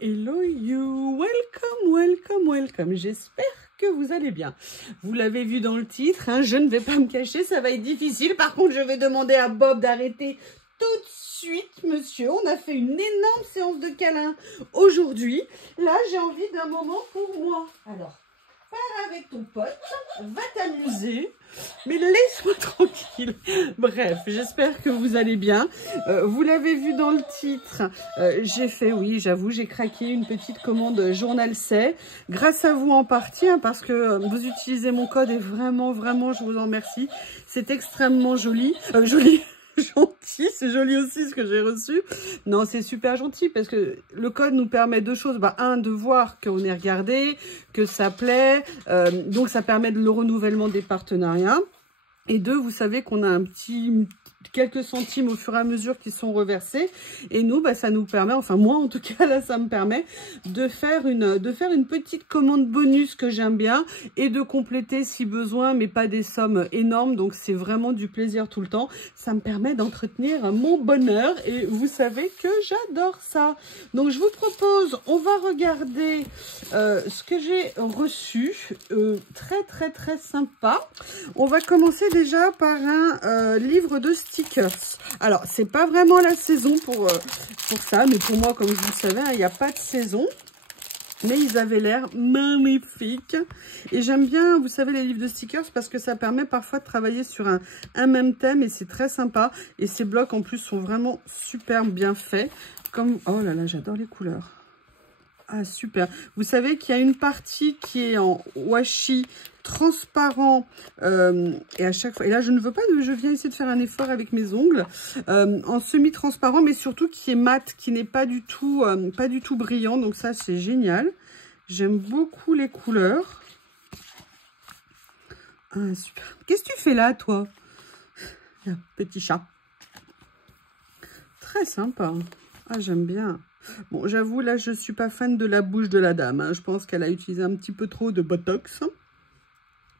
Hello you, welcome, welcome, welcome. J'espère que vous allez bien. Vous l'avez vu dans le titre, hein, je ne vais pas me cacher, ça va être difficile. Par contre, je vais demander à Bob d'arrêter tout de suite, monsieur. On a fait une énorme séance de câlins aujourd'hui. Là, j'ai envie d'un moment pour moi. Alors, pars avec ton pote, va t'amuser, mais laisse-moi tranquille. Bref, j'espère que vous allez bien. Vous l'avez vu dans le titre, j'ai fait, oui, j'avoue, j'ai craqué une petite commande Journal C. Grâce à vous en partie, hein, parce que vous utilisez mon code et vraiment, vraiment, je vous en remercie. C'est extrêmement joli. Gentil, c'est joli aussi ce que j'ai reçu. Non, c'est super gentil parce que le code nous permet deux choses. Bah, un, de voir qu'on est regardé, que ça plaît. Donc, ça permet le renouvellement des partenariats. Et deux, vous savez qu'on a quelques centimes au fur et à mesure qui sont reversés. Et nous, bah, ça nous permet, enfin moi en tout cas, là, ça me permet de faire une petite commande bonus que j'aime bien et de compléter si besoin, mais pas des sommes énormes. Donc, c'est vraiment du plaisir tout le temps. Ça me permet d'entretenir mon bonheur et vous savez que j'adore ça. Donc, je vous propose, on va regarder ce que j'ai reçu. Très, très, très sympa. On va commencer déjà par un livre de stickers. Alors, c'est pas vraiment la saison pour ça, mais pour moi, comme vous le savez, hein, il n'y a pas de saison. Mais ils avaient l'air magnifiques. Et j'aime bien, vous savez, les livres de stickers parce que ça permet parfois de travailler sur un même thème et c'est très sympa. Et ces blocs, en plus, sont vraiment super bien faits. Comme, oh là là, j'adore les couleurs. Ah, super. Vous savez qu'il y a une partie qui est en washi transparent et à chaque fois, et là je ne veux pas, je viens essayer de faire un effort avec mes ongles, en semi-transparent, mais surtout qui est mat, qui n'est pas du tout brillant. Donc ça, c'est génial. J'aime beaucoup les couleurs. Ah, super. Qu'est-ce que tu fais là, toi? Petit chat. Très sympa. Ah, j'aime bien. Bon, j'avoue, là, je suis pas fan de la bouche de la dame. Hein. Je pense qu'elle a utilisé un petit peu trop de Botox.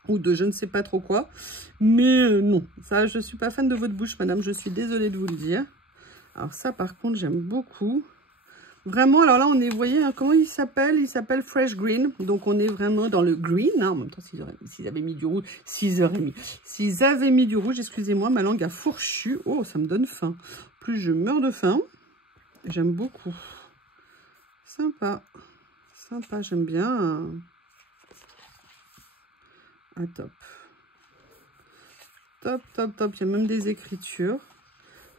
Ou de je ne sais pas trop quoi. Mais non, ça, je suis pas fan de votre bouche, madame. Je suis désolée de vous le dire. Alors ça, par contre, j'aime beaucoup. Vraiment, alors là, on est, vous voyez, hein, comment il s'appelle? Il s'appelle Fresh Green. Donc, on est vraiment dans le green. Hein. En même temps, s'ils avaient mis du rouge, s'ils avaient mis du rouge, excusez-moi, ma langue a fourchu. Oh, ça me donne faim. Plus je meurs de faim. J'aime beaucoup. Sympa. Sympa, j'aime bien. Ah, top. Top, top, top. Il y a même des écritures.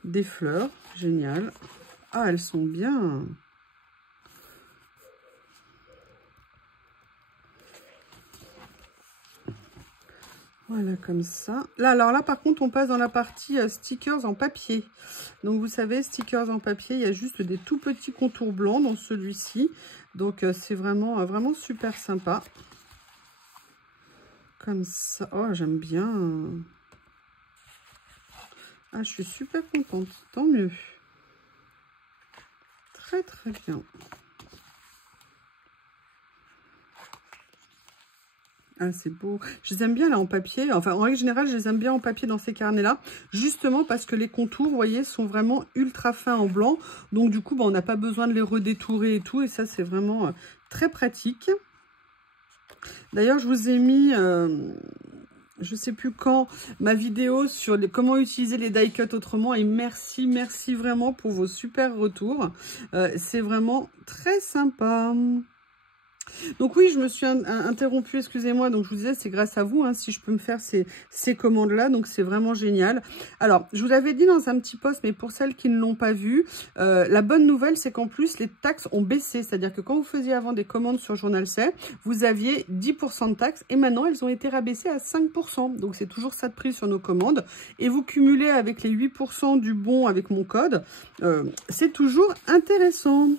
Des fleurs. Génial. Ah, elles sont bien. Voilà, comme ça. Là, alors là, par contre, on passe dans la partie stickers en papier. Donc, vous savez, stickers en papier, il y a juste des tout petits contours blancs dans celui-ci. Donc, c'est vraiment, vraiment super sympa. Comme ça. Oh, j'aime bien. Ah, je suis super contente. Tant mieux. Très, très bien. Ah, c'est beau. Je les aime bien là en papier. Enfin, en règle générale, je les aime bien en papier dans ces carnets-là. Justement parce que les contours, vous voyez, sont vraiment ultra fins en blanc. Donc, du coup, bah, on n'a pas besoin de les redétourer et tout. Et ça, c'est vraiment très pratique. D'ailleurs, je vous ai mis, je sais plus quand, ma vidéo sur comment utiliser les die cut autrement. Et merci, merci vraiment pour vos super retours. C'est vraiment très sympa. Donc oui, je me suis interrompue, excusez-moi. Donc je vous disais, c'est grâce à vous, hein, si je peux me faire ces commandes-là. Donc c'est vraiment génial. Alors, je vous l'avais dit dans un petit post, mais pour celles qui ne l'ont pas vu, la bonne nouvelle, c'est qu'en plus, les taxes ont baissé. C'est-à-dire que quand vous faisiez avant des commandes sur Journal C, vous aviez 10% de taxes. Et maintenant, elles ont été rabaissées à 5%. Donc c'est toujours ça de prix sur nos commandes. Et vous cumulez avec les 8% du bon avec mon code. C'est toujours intéressant.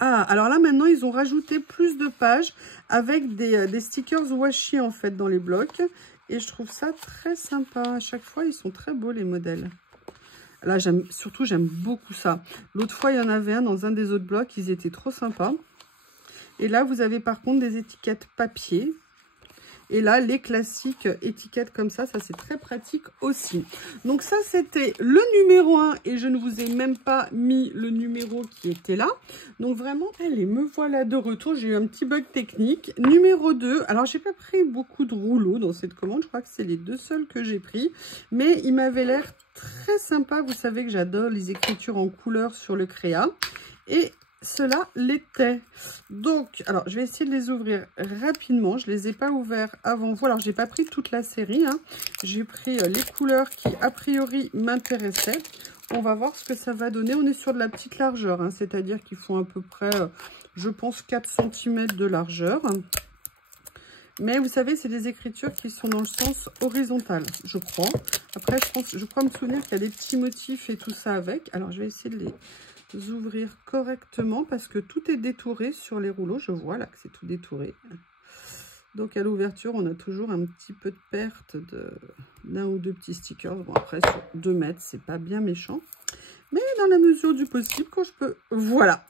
Ah, alors là, maintenant, ils ont rajouté plus de pages avec des stickers washi, en fait, dans les blocs. Et je trouve ça très sympa. À chaque fois, ils sont très beaux, les modèles. Là, j'aime beaucoup ça. L'autre fois, il y en avait un dans un des autres blocs. Ils étaient trop sympas. Et là, vous avez par contre des étiquettes papier. Et là, les classiques étiquettes comme ça c'est très pratique aussi. Donc ça, c'était le numéro 1 et je ne vous ai même pas mis le numéro qui était là. Donc vraiment, allez, me voilà de retour. J'ai eu un petit bug technique. Numéro 2, alors j'ai pas pris beaucoup de rouleaux dans cette commande. Je crois que c'est les 2 seuls que j'ai pris. Mais il m'avait l'air très sympa. Vous savez que j'adore les écritures en couleur sur le créa. Et cela l'était. Donc, alors, je vais essayer de les ouvrir rapidement. Je ne les ai pas ouverts avant vous. Alors, j'ai pas pris toute la série. Hein. J'ai pris les couleurs qui, a priori, m'intéressaient. On va voir ce que ça va donner. On est sur de la petite largeur, hein, c'est-à-dire qu'ils font à peu près, je pense, 4 cm de largeur. Mais vous savez, c'est des écritures qui sont dans le sens horizontal, je crois. Après, je crois me souvenir qu'il y a des petits motifs et tout ça avec. Alors, je vais essayer de les ouvrir correctement parce que tout est détouré sur les rouleaux. Je vois là que c'est tout détouré. Donc, à l'ouverture, on a toujours un petit peu de perte d'un ou deux petits stickers. Bon, après, sur 2 mètres, c'est pas bien méchant. Mais dans la mesure du possible, quand je peux... Voilà.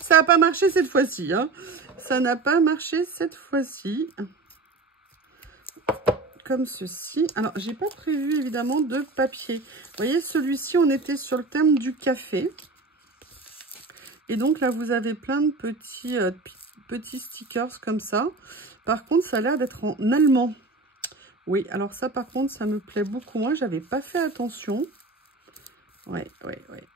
Ça n'a pas marché cette fois-ci, hein. Ça n'a pas marché cette fois-ci. Comme ceci. Alors, j'ai pas prévu évidemment de papier. Vous voyez, celui-ci, on était sur le thème du café. Et donc là, vous avez plein de petits stickers comme ça. Par contre, ça a l'air d'être en allemand. Oui, alors ça, par contre, ça me plaît beaucoup moins. J'avais pas fait attention. Ouais.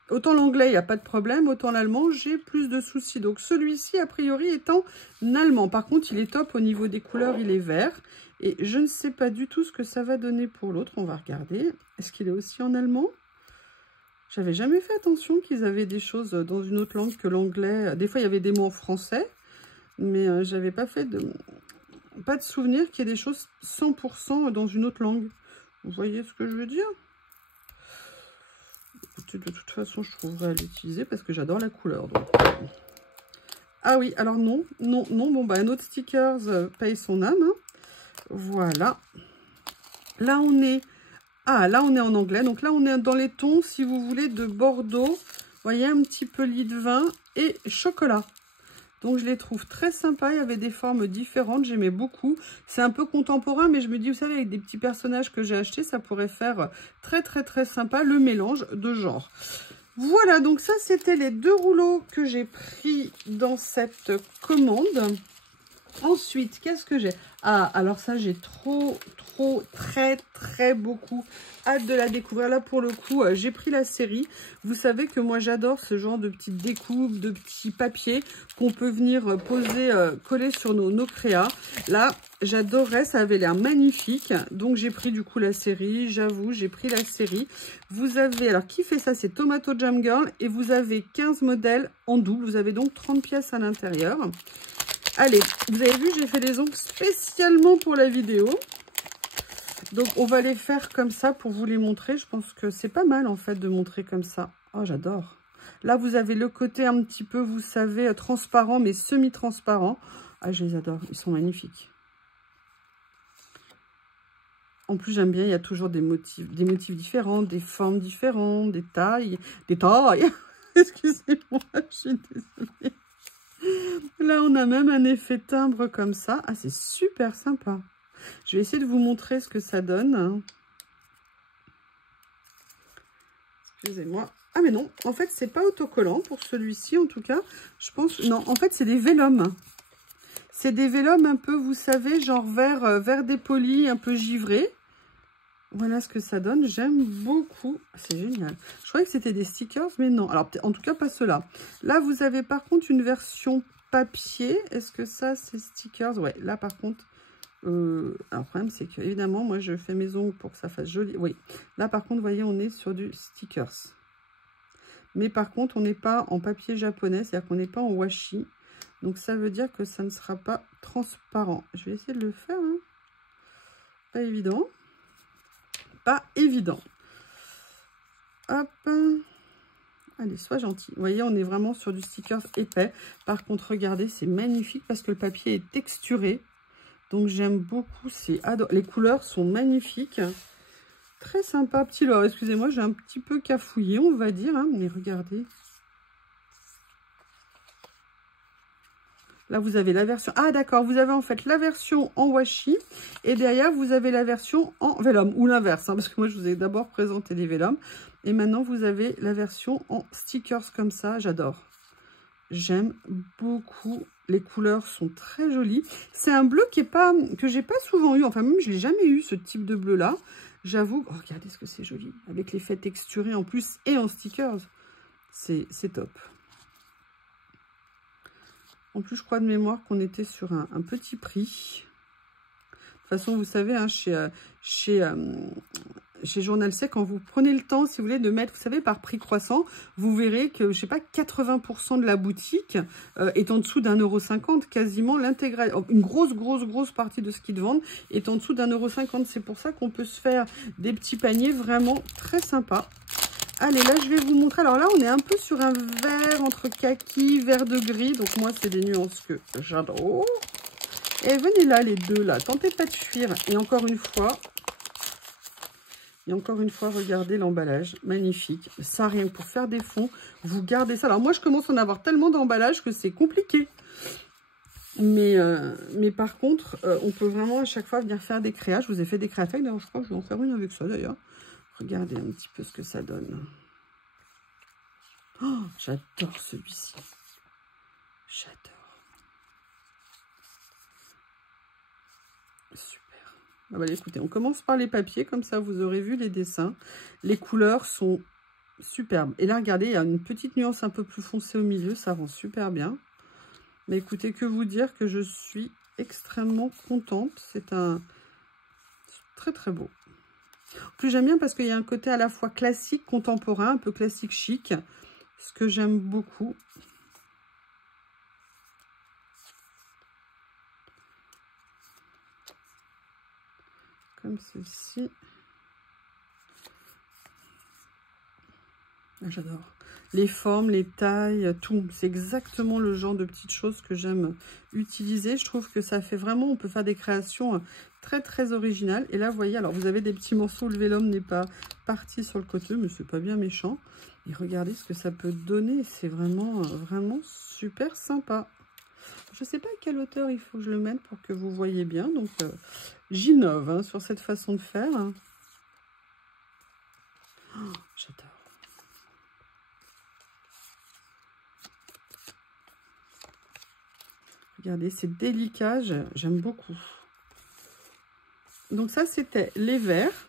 Autant l'anglais, il n'y a pas de problème. Autant l'allemand, j'ai plus de soucis. Donc, celui-ci, a priori, est en allemand. Par contre, il est top au niveau des couleurs. Il est vert. Et je ne sais pas du tout ce que ça va donner pour l'autre. On va regarder. Est-ce qu'il est aussi en allemand? J'avais jamais fait attention qu'ils avaient des choses dans une autre langue que l'anglais. Des fois, il y avait des mots en français. Mais j'avais pas de souvenir qu'il y ait des choses 100% dans une autre langue. Vous voyez ce que je veux dire? De toute façon, je trouverai à l'utiliser parce que j'adore la couleur. Donc. Ah oui, alors non. Bon, bah, un autre stickers paye son âme. Hein. Voilà. Là, on est... Ah, là, on est en anglais. Donc là, on est dans les tons, si vous voulez, de Bordeaux. Vous voyez, un petit peu lit de vin et chocolat. Donc, je les trouve très sympas. Il y avait des formes différentes. J'aimais beaucoup. C'est un peu contemporain, mais je me dis, vous savez, avec des petits personnages que j'ai achetés, ça pourrait faire très sympa le mélange de genres. Voilà, donc ça, c'était les 2 rouleaux que j'ai pris dans cette commande. Ensuite, qu'est-ce que j'ai? Ah, alors ça, j'ai très beaucoup hâte de la découvrir. Là, pour le coup, j'ai pris la série. Vous savez que moi, j'adore ce genre de petites découpes, de petits papiers qu'on peut venir poser, coller sur nos créas. Là, j'adorerais, ça avait l'air magnifique. Donc, j'ai pris du coup la série. J'avoue, j'ai pris la série. Vous avez, alors qui fait ça? C'est Tomato Jam Girl. Et vous avez 15 modèles en double. Vous avez donc 30 pièces à l'intérieur. Allez, vous avez vu, j'ai fait les ongles spécialement pour la vidéo. Donc, on va les faire comme ça pour vous les montrer. Je pense que c'est pas mal, en fait, de montrer comme ça. Oh, j'adore. Là, vous avez le côté un petit peu, vous savez, transparent, mais semi-transparent. Ah, je les adore. Ils sont magnifiques. En plus, j'aime bien, il y a toujours des motifs différents, des formes différentes, des tailles. Excusez-moi, je suis désolée. Là, on a même un effet timbre comme ça. Ah, c'est super sympa. Je vais essayer de vous montrer ce que ça donne. Excusez-moi. Ah, mais non. En fait, c'est pas autocollant pour celui-ci, en tout cas. Je pense... Non, en fait, c'est des vélums. C'est des vélums un peu, vous savez, genre vert dépoli, un peu givré. Voilà ce que ça donne. J'aime beaucoup. C'est génial. Je croyais que c'était des stickers, mais non. Alors, en tout cas, pas ceux-là. Là, vous avez par contre une version papier. Est-ce que ça, c'est stickers? Ouais, là, par contre... alors, le problème, c'est que, évidemment, moi, je fais mes ongles pour que ça fasse joli. Oui. Là, par contre, vous voyez, on est sur du stickers. Mais par contre, on n'est pas en papier japonais. C'est-à-dire qu'on n'est pas en washi. Donc, ça veut dire que ça ne sera pas transparent. Je vais essayer de le faire. Hein. Pas évident. Pas évident. Hop. Allez, sois gentil. Vous voyez, on est vraiment sur du sticker épais. Par contre, regardez, c'est magnifique parce que le papier est texturé. Donc, j'aime beaucoup. Les couleurs sont magnifiques. Très sympa. Petit leurre. Excusez-moi, j'ai un petit peu cafouillé, on va dire. Hein, mais regardez. Là, vous avez la version... Ah, d'accord, vous avez en fait la version en washi. Et derrière, vous avez la version en vélum. Ou l'inverse, hein, parce que moi, je vous ai d'abord présenté les vélums. Et maintenant, vous avez la version en stickers comme ça. J'adore. J'aime beaucoup. Les couleurs sont très jolies. C'est un bleu qui est pas, que j'ai pas souvent eu. Enfin, même, je l'ai jamais eu, ce type de bleu-là. J'avoue. Oh, regardez ce que c'est joli. Avec l'effet texturé en plus et en stickers. C'est top. En plus, je crois de mémoire qu'on était sur un petit prix. De toute façon, vous savez, hein, chez Journal C, quand vous prenez le temps, si vous voulez, de mettre, vous savez, par prix croissant, vous verrez que, je sais pas, 80% de la boutique est en dessous d'1,50 €. Quasiment l'intégrale, une grosse partie de ce qu'ils vendent est en dessous d'1,50 €. C'est pour ça qu'on peut se faire des petits paniers vraiment très sympas. Allez, là, je vais vous montrer. Alors là, on est un peu sur un vert entre kaki, vert de gris. Donc moi, c'est des nuances que j'adore. Et venez là, les deux, là. Tentez pas de fuir. Et encore une fois, regardez l'emballage. Magnifique. Ça, rien que pour faire des fonds, vous gardez ça. Alors moi, je commence à en avoir tellement d'emballage que c'est compliqué. Mais par contre, on peut vraiment à chaque fois venir faire des créas. Je vous ai fait des créas avec. D'ailleurs, je crois que je vais en faire une avec ça, d'ailleurs. Regardez un petit peu ce que ça donne. Oh, j'adore celui-ci. J'adore. Super. Ah bah, écoutez, on commence par les papiers, comme ça vous aurez vu les dessins. Les couleurs sont superbes. Et là, regardez, il y a une petite nuance un peu plus foncée au milieu, ça rend super bien. Mais écoutez, que vous dire que je suis extrêmement contente. C'est très très beau. En plus, j'aime bien parce qu'il y a un côté à la fois classique, contemporain, un peu classique chic. Ce que j'aime beaucoup. Comme ceci. Ah, j'adore. Les formes, les tailles, tout. C'est exactement le genre de petites choses que j'aime utiliser. Je trouve que ça fait vraiment, on peut faire des créations très très originales. Et là, vous voyez, alors vous avez des petits morceaux, le vélum n'est pas parti sur le côté, mais c'est pas bien méchant. Et regardez ce que ça peut donner. C'est vraiment, vraiment super sympa. Je ne sais pas à quelle hauteur il faut que je le mette pour que vous voyez bien. Donc, j'innove hein, sur cette façon de faire. Oh, j'adore. Regardez, c'est délicat, j'aime beaucoup. Donc ça, c'était les verts.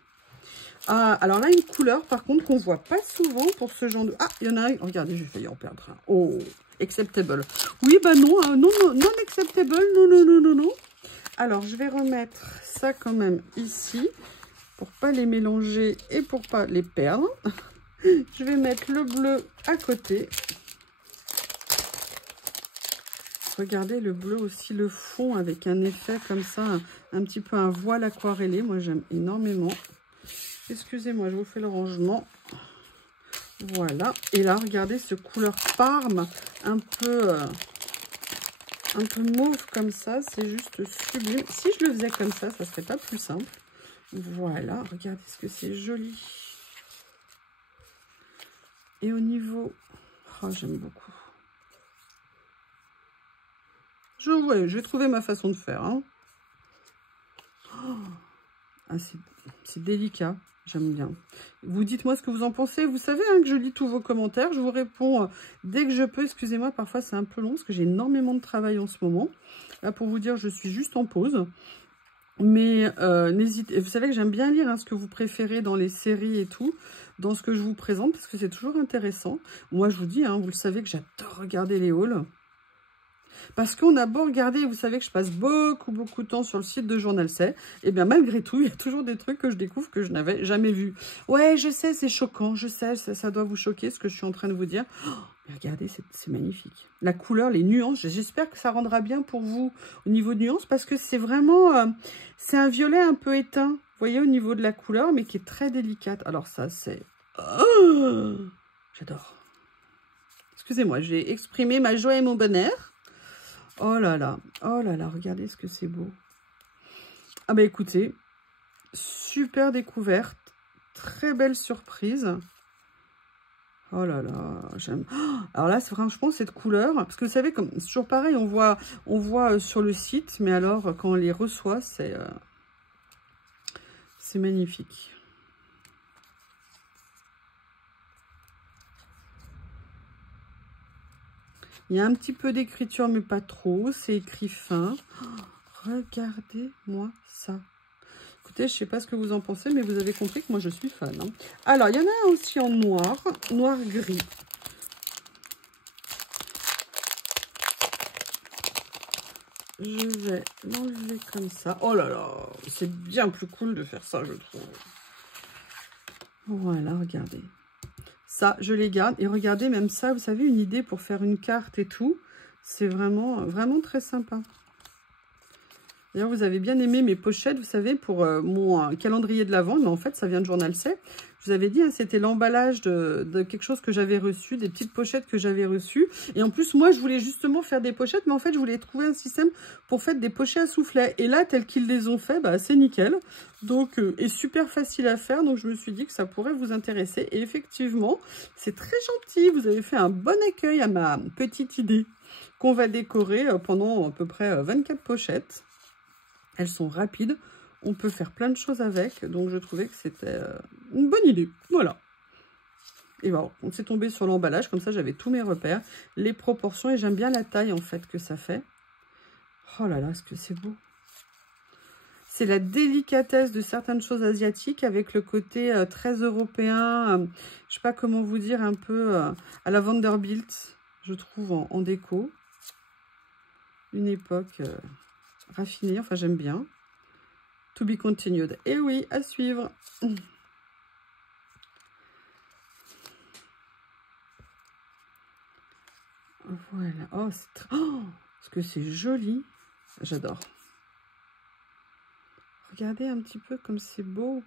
Ah, alors là, une couleur, par contre, qu'on ne voit pas souvent pour ce genre de... Ah, il y en a un. Regardez, j'ai failli en perdre un. Oh, acceptable. Oui, bah non, non, non acceptable. Non. Alors, je vais remettre ça quand même ici, pour pas les mélanger et pour pas les perdre. Je vais mettre le bleu à côté. Regardez le bleu aussi, le fond avec un effet comme ça, un petit peu un voile aquarellé. Moi, j'aime énormément. Excusez-moi, je vous fais le rangement. Voilà. Et là, regardez ce couleur parme, un peu mauve comme ça. C'est juste sublime. Si je le faisais comme ça serait pas plus simple. Voilà. Regardez ce que c'est joli. Et au niveau... Oh, j'aime beaucoup. Je vais trouver ma façon de faire. Hein. Oh, ah, c'est délicat. J'aime bien. Vous dites-moi ce que vous en pensez. Vous savez hein, que je lis tous vos commentaires. Je vous réponds dès que je peux. Excusez-moi, parfois c'est un peu long parce que j'ai énormément de travail en ce moment. Là, pour vous dire, je suis juste en pause. Mais n'hésitez. Vous savez que j'aime bien lire hein, ce que vous préférez dans les séries et tout, dans ce que je vous présente, parce que c'est toujours intéressant. Moi, je vous dis, hein, vous le savez que j'adore regarder les hauls. Parce qu'on a beau regarder, vous savez que je passe beaucoup de temps sur le site de Journal C, et bien malgré tout, il y a toujours des trucs que je découvre que je n'avais jamais vus. Ouais, je sais, c'est choquant, je sais, ça doit vous choquer ce que je suis en train de vous dire. Oh, mais regardez, c'est magnifique. La couleur, les nuances, j'espère que ça rendra bien pour vous au niveau de nuances, parce que c'est vraiment, c'est un violet un peu éteint, vous voyez, au niveau de la couleur, mais qui est très délicate. Alors ça, c'est... Oh, j'adore. Excusez-moi, j'ai exprimé ma joie et mon bonheur. Oh là là, regardez ce que c'est beau. Ah bah écoutez, super découverte, très belle surprise. Oh là là, j'aime. Alors là, c'est franchement cette couleur, parce que vous savez, comme c'est toujours pareil, on voit sur le site, mais alors quand on les reçoit, c'est magnifique. Il y a un petit peu d'écriture, mais pas trop. C'est écrit fin. Oh, regardez-moi ça. Écoutez, je ne sais pas ce que vous en pensez, mais vous avez compris que moi, je suis fan. Hein. Alors, il y en a un aussi en noir, noir-gris. Je vais l'enlever comme ça. Oh là là, c'est bien plus cool de faire ça, je trouve. Voilà, regardez. Ça, je les garde. Et regardez, même ça, vous savez, une idée pour faire une carte et tout. C'est vraiment, vraiment très sympa. D'ailleurs, vous avez bien aimé mes pochettes, vous savez, pour mon calendrier de l'Avent. Mais en fait, ça vient de Journal C. Je vous avais dit, hein, c'était l'emballage de quelque chose que j'avais reçu, des petites pochettes que j'avais reçues. Et en plus, moi, je voulais justement faire des pochettes, mais en fait, je voulais trouver un système pour faire des pochettes à soufflet. Et là, tel qu'ils les ont fait, bah, c'est nickel. Donc, et super facile à faire. Donc, je me suis dit que ça pourrait vous intéresser. Et effectivement, c'est très gentil. Vous avez fait un bon accueil à ma petite idée qu'on va décorer pendant à peu près 24 pochettes. Elles sont rapides. On peut faire plein de choses avec. Donc, je trouvais que c'était une bonne idée. Voilà. Et voilà, on s'est tombé sur l'emballage. Comme ça, j'avais tous mes repères. Les proportions. Et j'aime bien la taille, en fait, que ça fait. Oh là là, est-ce que c'est beau. C'est la délicatesse de certaines choses asiatiques avec le côté très européen. Je ne sais pas comment vous dire, un peu à la Vanderbilt, je trouve, en déco. Une époque raffinée. Enfin, j'aime bien. To be continued. Et oui, à suivre. Voilà. Oh, c'est parce que c'est joli. J'adore. Regardez un petit peu comme c'est beau.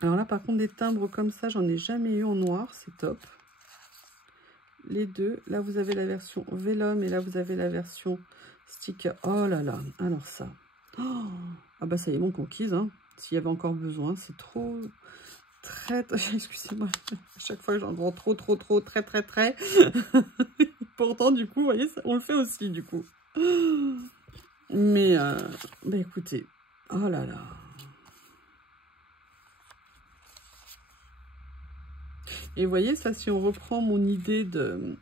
Alors là, par contre, des timbres comme ça, j'en ai jamais eu en noir. C'est top. Les deux. Là, vous avez la version vélum et là, vous avez la version sticker. Oh là là. Alors ça. Oh, ah bah ça y est, mon conquise. Hein. S'il y avait encore besoin, c'est trop... Très... Excusez-moi. À chaque fois, j'en prends trop, très. Pourtant, du coup, vous voyez, on le fait aussi, du coup. Mais, bah écoutez. Oh là là. Et vous voyez, ça, si on reprend mon idée de...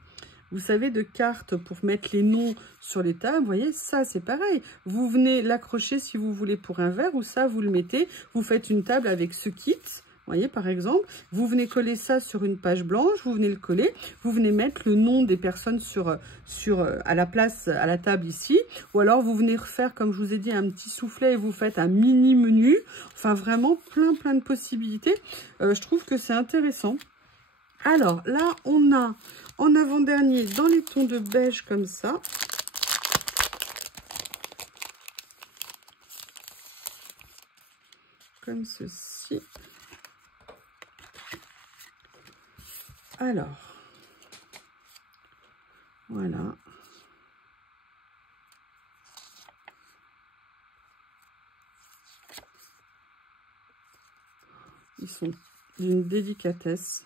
Vous savez, de cartes pour mettre les noms sur les tables, vous voyez, ça, c'est pareil. Vous venez l'accrocher si vous voulez pour un verre, ou ça, vous le mettez. Vous faites une table avec ce kit. Vous voyez, par exemple, vous venez coller ça sur une page blanche, vous venez le coller, vous venez mettre le nom des personnes à la place, à la table ici, ou alors vous venez refaire, comme je vous ai dit, un petit soufflet et vous faites un mini menu. Enfin, vraiment, plein de possibilités. Je trouve que c'est intéressant. Alors, là, on a en avant-dernier, dans les tons de beige comme ça, comme ceci. Alors, voilà. Ils sont d'une délicatesse.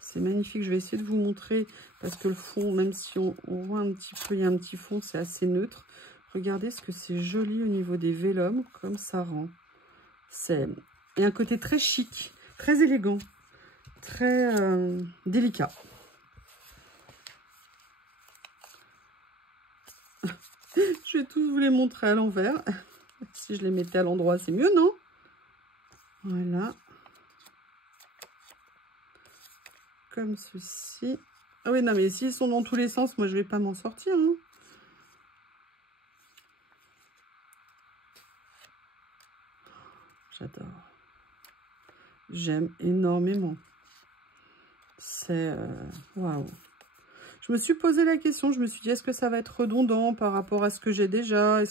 C'est magnifique. Je vais essayer de vous montrer parce que le fond, même si on voit un petit peu, il y a un petit fond, c'est assez neutre. Regardez ce que c'est joli au niveau des vélums, comme ça rend. Il y a un côté très chic, très élégant. Très délicat. Je vais tous vous les montrer à l'envers. Si je les mettais à l'endroit, c'est mieux, non? Voilà. Comme ceci. Ah oui, non, mais s'ils sont dans tous les sens, moi, je vais pas m'en sortir. Hein. J'adore. J'aime énormément. C'est... waouh. Je me suis posé la question, je me suis dit, est-ce que ça va être redondant par rapport à ce que j'ai déjà?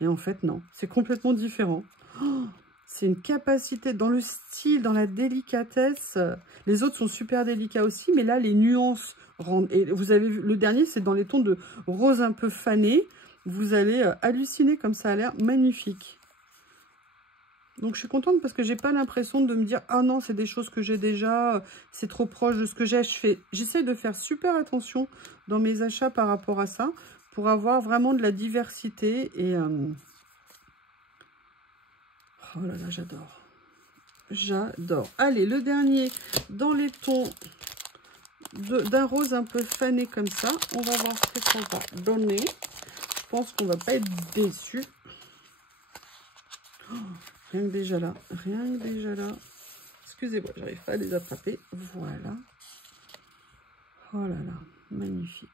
Et en fait, non. C'est complètement différent. Oh, c'est une capacité dans le style, dans la délicatesse. Les autres sont super délicats aussi, mais là, les nuances rendent... Et vous avez vu, le dernier, c'est dans les tons de rose un peu fané. Vous allez halluciner comme ça a l'air magnifique. Donc, je suis contente parce que j'ai pas l'impression de me dire « Ah non, c'est des choses que j'ai déjà, c'est trop proche de ce que j'ai. » J'essaie de faire super attention dans mes achats par rapport à ça pour avoir vraiment de la diversité. Et oh là là, j'adore. J'adore. Allez, le dernier dans les tons d'un rose un peu fané comme ça. On va voir ce que ça va donner. Je pense qu'on va pas être déçus. Oh, rien que déjà là. Rien que déjà là. Excusez-moi, j'arrive pas à les attraper. Voilà. Oh là là, magnifique.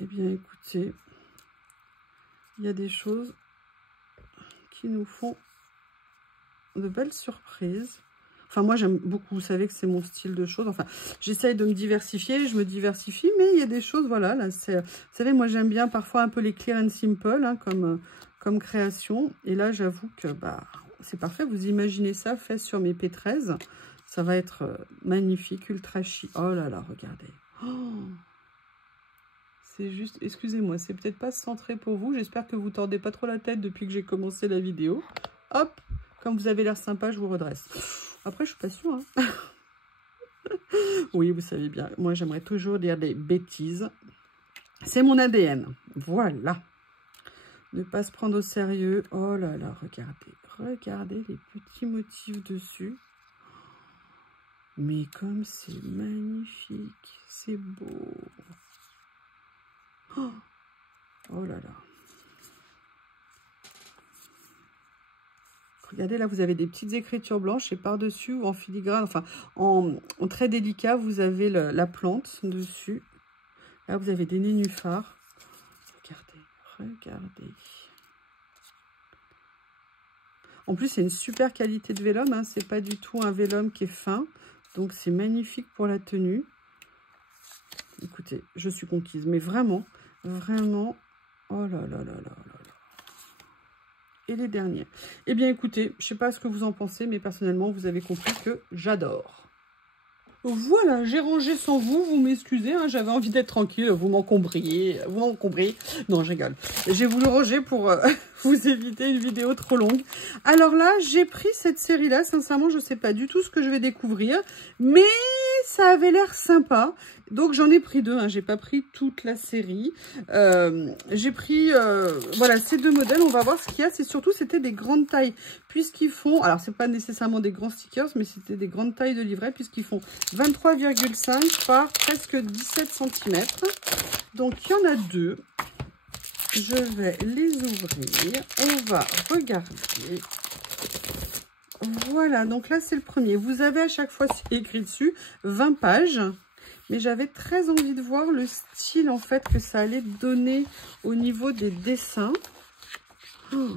Eh bien, écoutez, il y a des choses qui nous font de belles surprises. Enfin, moi, j'aime beaucoup. Vous savez que c'est mon style de choses. Enfin, j'essaye de me diversifier. Je me diversifie, mais il y a des choses, voilà. Là, vous savez, moi, j'aime bien parfois un peu les clear and simple, hein, comme création. Et là, j'avoue que bah, c'est parfait. Vous imaginez ça fait sur mes P13. Ça va être magnifique, ultra chic. Oh là là, regardez. Oh, c'est juste, excusez-moi, c'est peut-être pas centré pour vous. J'espère que vous tordez pas trop la tête depuis que j'ai commencé la vidéo. Hop, comme vous avez l'air sympa, je vous redresse. Après, je suis pas sûre. Hein. Oui, vous savez bien. Moi, j'aimerais toujours dire des bêtises. C'est mon ADN. Voilà. Ne pas se prendre au sérieux. Oh là là, regardez. Regardez les petits motifs dessus. Mais comme c'est magnifique. C'est beau. Oh, oh là là. Regardez, là, vous avez des petites écritures blanches et par-dessus, en filigrane, enfin, en très délicat, vous avez la plante dessus. Là, vous avez des nénuphars. Regardez, regardez. En plus, c'est une super qualité de vélum. Hein. C'est pas du tout un vélum qui est fin. Donc, c'est magnifique pour la tenue. Écoutez, je suis conquise. Mais vraiment, vraiment, oh là là là là là là. Et les derniers. Eh bien, écoutez, je ne sais pas ce que vous en pensez, mais personnellement, vous avez compris que j'adore. Voilà, j'ai rangé sans vous, vous m'excusez, hein, j'avais envie d'être tranquille, vous m'encombriez, Non, je rigole. J'ai voulu ranger pour vous éviter une vidéo trop longue. Alors là, j'ai pris cette série-là, sincèrement, je ne sais pas du tout ce que je vais découvrir, mais ça avait l'air sympa. Donc, j'en ai pris deux, hein, j'ai pas pris toute la série. J'ai pris, voilà, ces deux modèles, on va voir ce qu'il y a. C'était des grandes tailles, puisqu'ils font, alors c'est pas nécessairement des grands stickers, mais c'était des grandes tailles de livret, puisqu'ils font 23,5 par presque 17 cm. Donc, il y en a deux. Je vais les ouvrir. On va regarder. Voilà, donc là, c'est le premier. Vous avez à chaque fois, c'est écrit dessus, 20 pages. Mais j'avais très envie de voir le style, en fait, que ça allait donner au niveau des dessins. Oh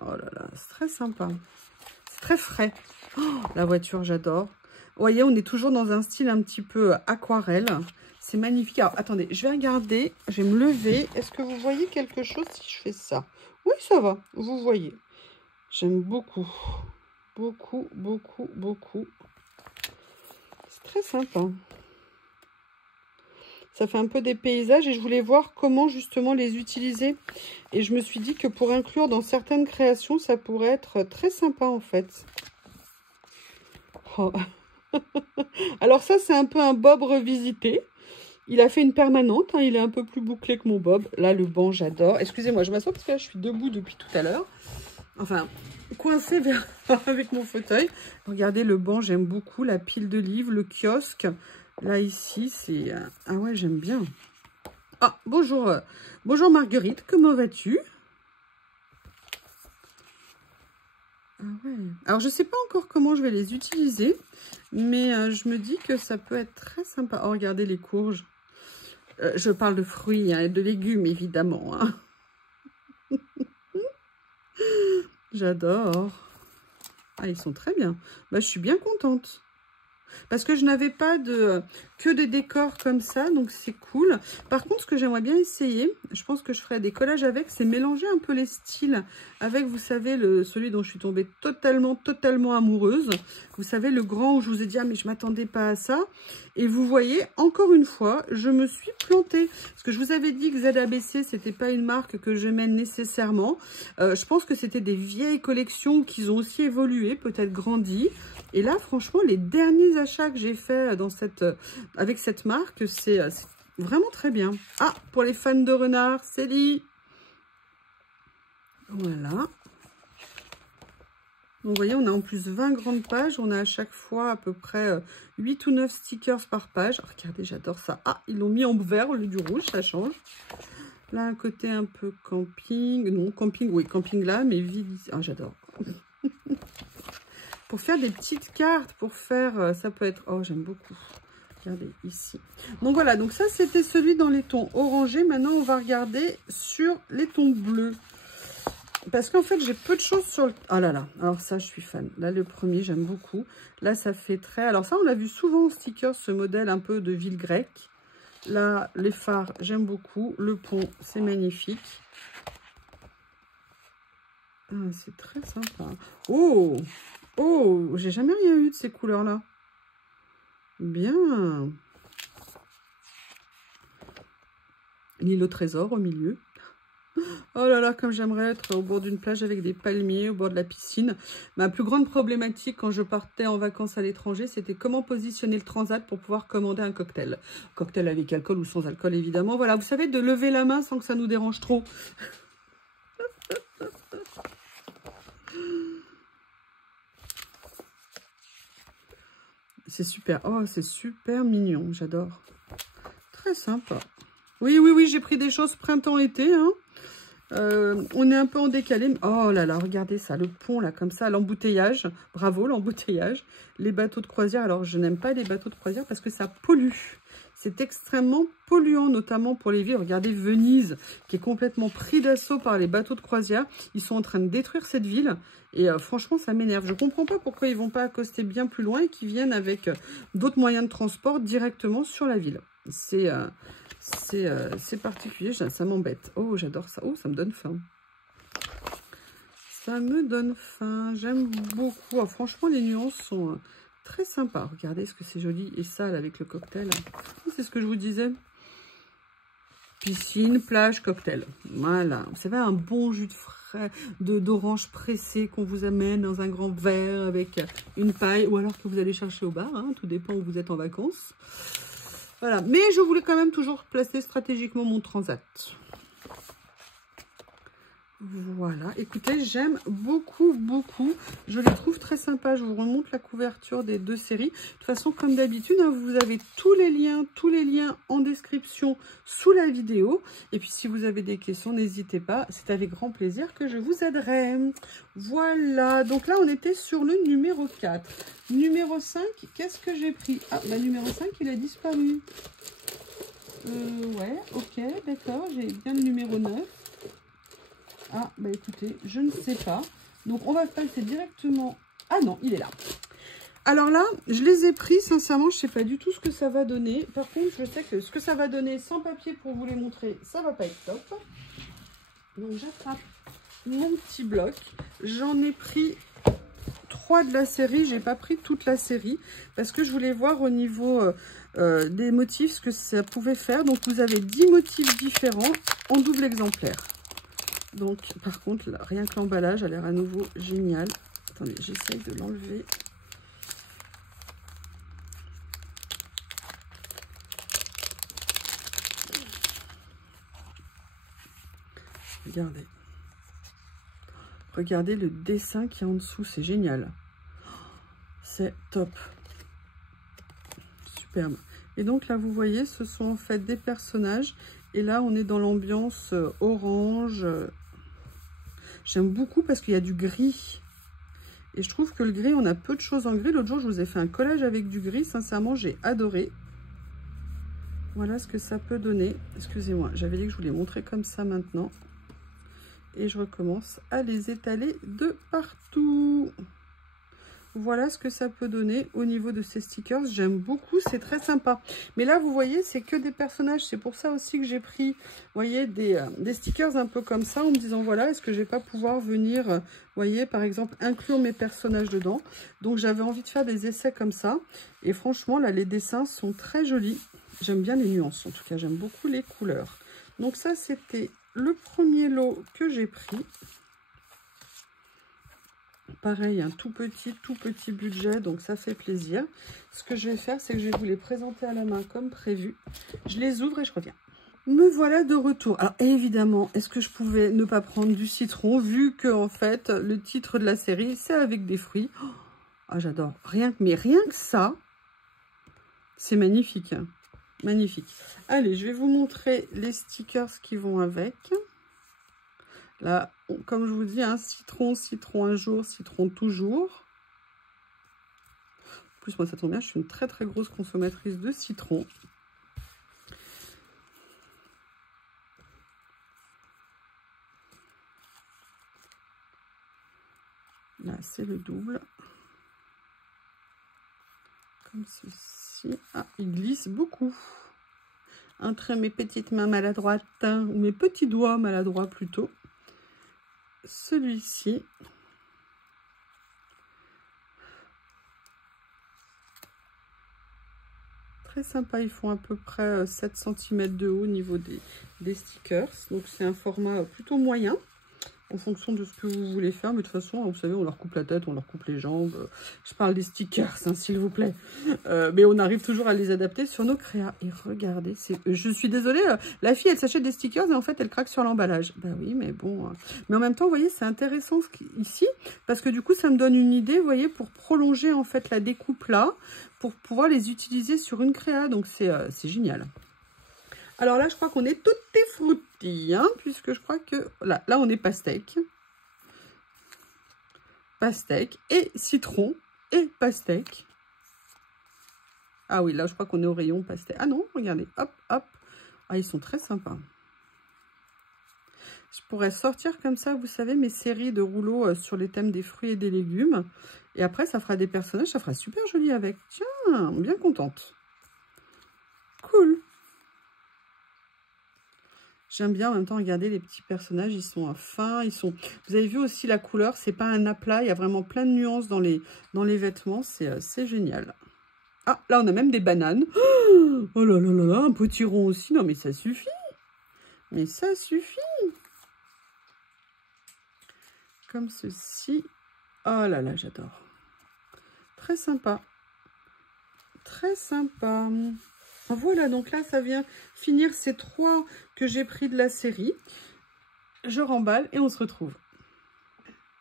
là là, c'est très sympa. C'est très frais. Oh, la voiture, j'adore. Vous voyez, on est toujours dans un style un petit peu aquarelle. C'est magnifique. Alors, attendez, je vais regarder. Je vais me lever. Est-ce que vous voyez quelque chose si je fais ça? Oui, ça va. Vous voyez. J'aime beaucoup. Beaucoup, beaucoup, beaucoup. C'est très sympa. Ça fait un peu des paysages et je voulais voir comment justement les utiliser. Et je me suis dit que pour inclure dans certaines créations, ça pourrait être très sympa en fait. Oh. Alors ça, c'est un peu un bob revisité. Il a fait une permanente, hein, il est un peu plus bouclé que mon bob. Là, le banc, j'adore. Excusez-moi, je m'assois parce que là, je suis debout depuis tout à l'heure. Enfin, coincé avec mon fauteuil. Regardez, le banc, j'aime beaucoup. La pile de livres, le kiosque. Là, ici, c'est... Ah ouais, j'aime bien. Ah, bonjour. Bonjour Marguerite, comment vas-tu? Ah ouais. Alors, je ne sais pas encore comment je vais les utiliser, mais je me dis que ça peut être très sympa. Oh, regardez les courges. Je parle de fruits hein, et de légumes, évidemment. Hein. J'adore. Ah, ils sont très bien. Bah, je suis bien contente. Parce que je n'avais pas de que des décors comme ça, donc c'est cool. Par contre, ce que j'aimerais bien essayer, je pense que je ferai des collages avec, c'est mélanger un peu les styles avec, vous savez, celui dont je suis tombée totalement amoureuse. Vous savez, le grand où je vous ai dit, ah mais je m'attendais pas à ça. Et vous voyez, encore une fois, je me suis plantée. Parce que je vous avais dit que ZABC, c'était pas une marque que j'aimais nécessairement. Je pense que c'était des vieilles collections qui ont aussi évolué, peut-être grandi. Et là, franchement, les derniers achats que j'ai faits avec cette marque, c'est vraiment très bien. Ah, pour les fans de renard, Célie. Voilà. Donc, vous voyez, on a en plus 20 grandes pages. On a à chaque fois à peu près 8 ou 9 stickers par page. Oh, regardez, j'adore ça. Ah, ils l'ont mis en vert au lieu du rouge, ça change. Là, un côté un peu camping. Non, camping, oui, camping là, mais vide. Ah, j'adore. Pour faire des petites cartes, pour faire... Ça peut être... Oh, j'aime beaucoup. Regardez, ici. Donc, voilà. Donc, ça, c'était celui dans les tons orangés. Maintenant, on va regarder sur les tons bleus. Parce qu'en fait, j'ai peu de choses sur le... Ah là là, alors ça, je suis fan. Là, le premier, j'aime beaucoup. Là, ça fait très... Alors ça, on l'a vu souvent en sticker, ce modèle un peu de ville grecque. Là, les phares, j'aime beaucoup. Le pont, c'est magnifique. Ah, c'est très sympa. Oh! Oh! J'ai jamais rien eu de ces couleurs-là. Bien. L'île au trésor au milieu. Oh là là, comme j'aimerais être au bord d'une plage avec des palmiers, au bord de la piscine. Ma plus grande problématique quand je partais en vacances à l'étranger, c'était comment positionner le transat pour pouvoir commander un cocktail. Cocktail avec alcool ou sans alcool, évidemment. Voilà, vous savez, de lever la main sans que ça nous dérange trop. C'est super. Oh, c'est super mignon, j'adore. Très sympa. Oui, oui, oui, j'ai pris des choses printemps-été, hein. On est un peu en décalé. Oh là là, regardez ça, le pont là, comme ça, l'embouteillage. Bravo, l'embouteillage. Les bateaux de croisière. Alors, je n'aime pas les bateaux de croisière parce que ça pollue. C'est extrêmement polluant, notamment pour les villes. Regardez Venise, qui est complètement pris d'assaut par les bateaux de croisière. Ils sont en train de détruire cette ville. Et franchement, ça m'énerve. Je ne comprends pas pourquoi ils ne vont pas accoster bien plus loin et qu'ils viennent avec d'autres moyens de transport directement sur la ville. C'est particulier, ça m'embête. Oh, j'adore ça. Oh, ça me donne faim. Ça me donne faim. J'aime beaucoup. Oh, franchement, les nuances sont très sympas. Regardez ce que c'est joli et sale avec le cocktail. C'est ce que je vous disais. Piscine, plage, cocktail. Voilà. Vous savez, un bon jus de frais, d'orange pressé qu'on vous amène dans un grand verre avec une paille ou alors que vous allez chercher au bar. Hein, tout dépend où vous êtes en vacances. Voilà, mais je voulais quand même toujours placer stratégiquement mon transat. Voilà, écoutez, j'aime beaucoup, beaucoup. Je les trouve très sympas. Je vous remonte la couverture des deux séries. De toute façon, comme d'habitude, hein, vous avez tous les liens en description sous la vidéo. Et puis, si vous avez des questions, n'hésitez pas. C'est avec grand plaisir que je vous aiderai. Voilà, donc là, on était sur le numéro 4. Numéro 5, qu'est-ce que j'ai pris? Ah, bah, numéro 5, il a disparu. Ouais, ok, d'accord, j'ai bien le numéro 9. Ah, bah écoutez, je ne sais pas. Donc, on va passer directement... Ah non, il est là. Alors là, je les ai pris, sincèrement, je ne sais pas du tout ce que ça va donner. Par contre, je sais que ce que ça va donner sans papier pour vous les montrer, ça va pas être top. Donc, j'attrape mon petit bloc. J'en ai pris 3 de la série. J'ai pas pris toute la série parce que je voulais voir au niveau des motifs ce que ça pouvait faire. Donc, vous avez 10 motifs différents en double exemplaire. Donc, par contre, là, rien que l'emballage a l'air à nouveau génial. Attendez, j'essaye de l'enlever. Regardez. Regardez le dessin qui est en dessous, c'est génial. C'est top. Superbe. Et donc là, vous voyez, ce sont en fait des personnages. Et là, on est dans l'ambiance orange. J'aime beaucoup parce qu'il y a du gris. Et je trouve que le gris, on a peu de choses en gris. L'autre jour, je vous ai fait un collage avec du gris. Sincèrement, j'ai adoré. Voilà ce que ça peut donner. Excusez-moi, j'avais dit que je vous les montrais comme ça maintenant. Et je recommence à les étaler de partout. voilà ce que ça peut donner au niveau de ces stickers. J'aime beaucoup, c'est très sympa. Mais là, vous voyez, c'est que des personnages. C'est pour ça aussi que j'ai pris, vous voyez, des stickers un peu comme ça, en me disant, voilà, est-ce que je vais pas pouvoir venir, vous voyez, par exemple, inclure mes personnages dedans. Donc, j'avais envie de faire des essais comme ça. Et franchement, là, les dessins sont très jolis. J'aime bien les nuances, en tout cas, j'aime beaucoup les couleurs. Donc, ça, c'était le premier lot que j'ai pris. Pareil, un tout petit budget, donc ça fait plaisir. Ce que je vais faire, c'est que je vais vous les présenter à la main comme prévu. Je les ouvre et je reviens. Me voilà de retour. Alors évidemment, est-ce que je pouvais ne pas prendre du citron, vu que en fait, le titre de la série, c'est avec des fruits. Oh, ah, j'adore. Rien que ça, c'est magnifique. Hein. Magnifique. Allez, je vais vous montrer les stickers qui vont avec. Là, comme je vous dis, hein, citron un jour, citron toujours. En plus, moi, ça tombe bien, je suis une très grosse consommatrice de citron. Là, c'est le double. Comme ceci. Ah, il glisse beaucoup. Entre mes petites mains maladroites, ou mes petits doigts maladroits plutôt. Celui-ci. Très sympa, ils font à peu près 7 cm de haut au niveau des stickers. Donc c'est un format plutôt moyen, en fonction de ce que vous voulez faire. Mais de toute façon, vous savez, on leur coupe la tête, on leur coupe les jambes. Je parle des stickers, hein, s'il vous plaît. Mais on arrive toujours à les adapter sur nos créas. Et regardez, je suis désolée, la fille, elle s'achète des stickers et en fait, elle craque sur l'emballage. Ben oui, mais bon. Mais en même temps, vous voyez, c'est intéressant ici, parce que du coup, ça me donne une idée, vous voyez, pour prolonger en fait la découpe là, pour pouvoir les utiliser sur une créa. Donc, c'est génial. Alors là, je crois qu'on est tutti frutti, hein, puisque je crois que là, on est pastèque. Pastèque et citron et pastèque. Ah oui, là, je crois qu'on est au rayon pastèque. Ah non, regardez, hop, hop. Ah, ils sont très sympas. Je pourrais sortir comme ça, vous savez, mes séries de rouleaux sur les thèmes des fruits et des légumes. Et après, ça fera des personnages, ça fera super joli avec. Tiens, bien contente. Cool. J'aime bien en même temps regarder les petits personnages, ils sont fins, ils sont... Vous avez vu aussi la couleur, c'est pas un aplat, il y a vraiment plein de nuances dans les vêtements, c'est génial. Ah, là on a même des bananes. Oh là là là là, un potiron aussi, non mais ça suffit. Mais ça suffit. Comme ceci. Oh là là, j'adore. Très sympa. Très sympa. Voilà, donc là, ça vient finir ces 3 que j'ai pris de la série. Je remballe et on se retrouve.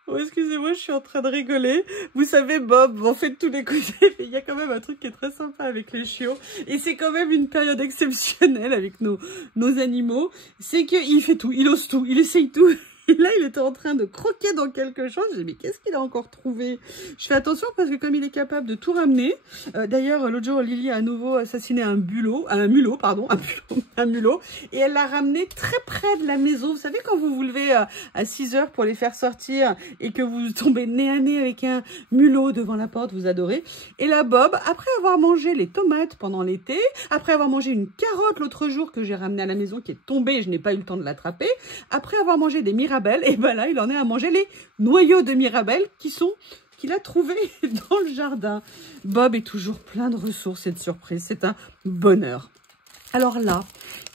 Oh, excusez-moi, je suis en train de rigoler. Vous savez, Bob, en fait, tous les côtés, il y a quand même un truc qui est très sympa avec les chiots. Et c'est quand même une période exceptionnelle avec nos animaux. C'est qu'il fait tout, il ose tout, il essaye tout. Et là, il était en train de croquer dans quelque chose. J'ai dit, mais qu'est-ce qu'il a encore trouvé? Je fais attention parce que comme il est capable de tout ramener. D'ailleurs, l'autre jour, Lily a à nouveau assassiné un mulot. Et elle l'a ramené très près de la maison. Vous savez, quand vous vous levez à 6 h pour les faire sortir et que vous tombez nez à nez avec un mulot devant la porte, vous adorez. Et là, Bob, après avoir mangé les tomates pendant l'été, après avoir mangé une carotte l'autre jour que j'ai ramenée à la maison qui est tombée et je n'ai pas eu le temps de l'attraper, après avoir mangé des mirabelles, et ben là, il en est à manger les noyaux de mirabelles qu'il a trouvés dans le jardin. Bob est toujours plein de ressources et de surprises. C'est un bonheur. Alors là,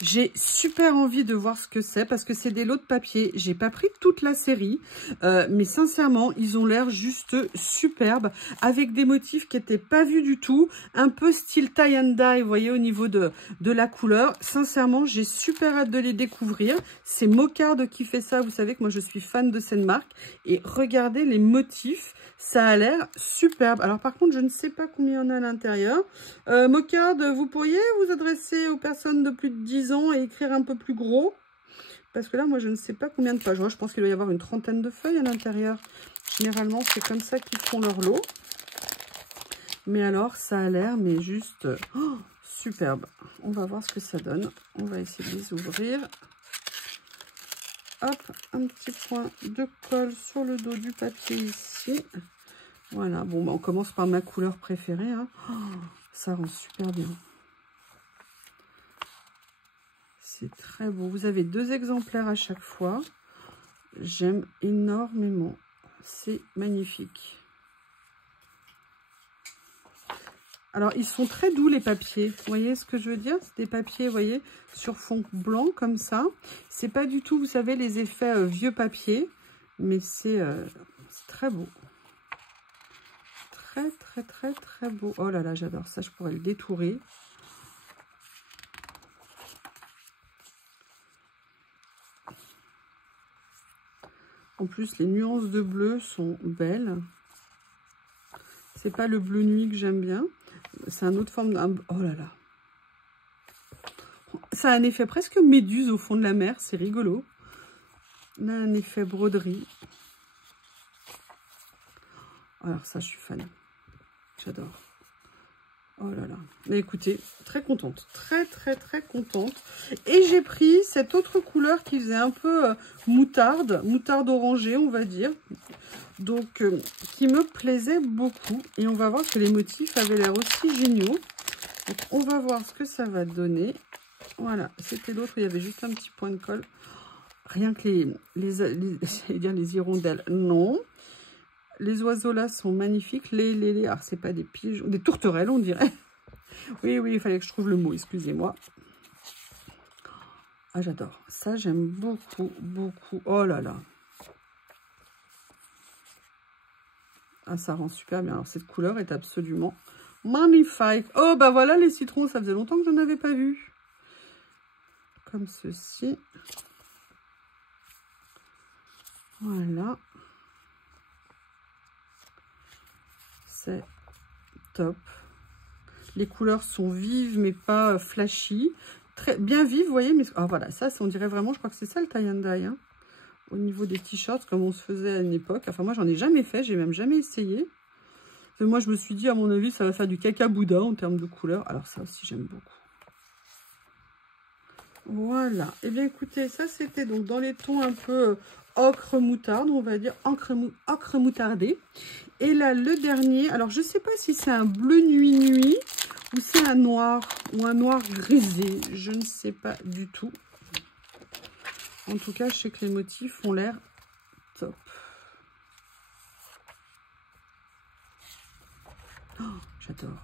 j'ai super envie de voir ce que c'est parce que c'est des lots de papier. J'ai pas pris toute la série, mais sincèrement, ils ont l'air juste superbes avec des motifs qui n'étaient pas vus du tout. Un peu style tie and dye, vous voyez, au niveau de la couleur. Sincèrement, j'ai super hâte de les découvrir. C'est Mocard qui fait ça. Vous savez que moi, je suis fan de cette marque. Et regardez les motifs. Ça a l'air superbe. Alors par contre, je ne sais pas combien il y en a à l'intérieur. Mocard, vous pourriez vous adresser aux personnes de plus de 10 ans et écrire un peu plus gros? Parce que là, moi, je ne sais pas combien de pages. Je pense qu'il doit y avoir une trentaine de feuilles à l'intérieur. Généralement, c'est comme ça qu'ils font leur lot. Mais alors, ça a l'air, mais juste superbe. On va voir ce que ça donne. On va essayer de les ouvrir. Hop, un petit point de colle sur le dos du papier ici. Voilà, bon, bah, on commence par ma couleur préférée. Hein. Oh, ça rend super bien. C'est très beau. Vous avez 2 exemplaires à chaque fois. J'aime énormément. C'est magnifique. Alors, ils sont très doux, les papiers. Vous voyez ce que je veux dire? C'est des papiers, vous voyez, sur fond blanc, comme ça. C'est pas du tout, vous savez, les effets vieux papier. Mais c'est très beau. Très, très, très, très beau. Oh là là, j'adore ça. Je pourrais le détourer. En plus, les nuances de bleu sont belles. C'est pas le bleu nuit que j'aime bien. C'est un autre forme de... Oh là là. Ça a un effet presque méduse au fond de la mer. C'est rigolo. On a un effet broderie. Alors ça, je suis fan. J'adore. Oh là là. Mais écoutez, très contente. Très, très, très contente. Et j'ai pris cette autre couleur qui faisait un peu moutarde. Moutarde orangée, on va dire. Donc, qui me plaisait beaucoup. Et on va voir que les motifs avaient l'air aussi géniaux. Donc, on va voir ce que ça va donner. Voilà. C'était l'autre. Il y avait juste un petit point de colle. Rien que les hirondelles. Non. Les oiseaux là sont magnifiques. Alors, c'est pas des pigeons, des tourterelles, on dirait. Oui, oui, il fallait que je trouve le mot, excusez-moi. Ah, j'adore. Ça, j'aime beaucoup, beaucoup. Oh là là. Ah, ça rend super bien. Alors, cette couleur est absolument magnifique. Oh, bah voilà les citrons. Ça faisait longtemps que je n'en avais pas vu. Comme ceci. Voilà. C'est top. Les couleurs sont vives, mais pas flashy. Très bien vives, vous voyez. Mais oh, voilà, ça, on dirait vraiment, je crois que c'est ça le tie and dye. Hein, au niveau des t-shirts, comme on se faisait à une époque. Enfin, moi, j'en ai jamais fait. J'ai même jamais essayé. Et moi, je me suis dit, à mon avis, ça va faire du caca Bouddha en termes de couleurs. Alors, ça aussi, j'aime beaucoup. Voilà. Eh bien, écoutez, ça, c'était donc dans les tons un peu ocre moutarde, on va dire ocre moutardé. Et là, le dernier, alors je ne sais pas si c'est un bleu nuit ou c'est un noir ou un noir grisé. Je ne sais pas du tout. En tout cas, je sais que les motifs ont l'air top. Oh, j'adore.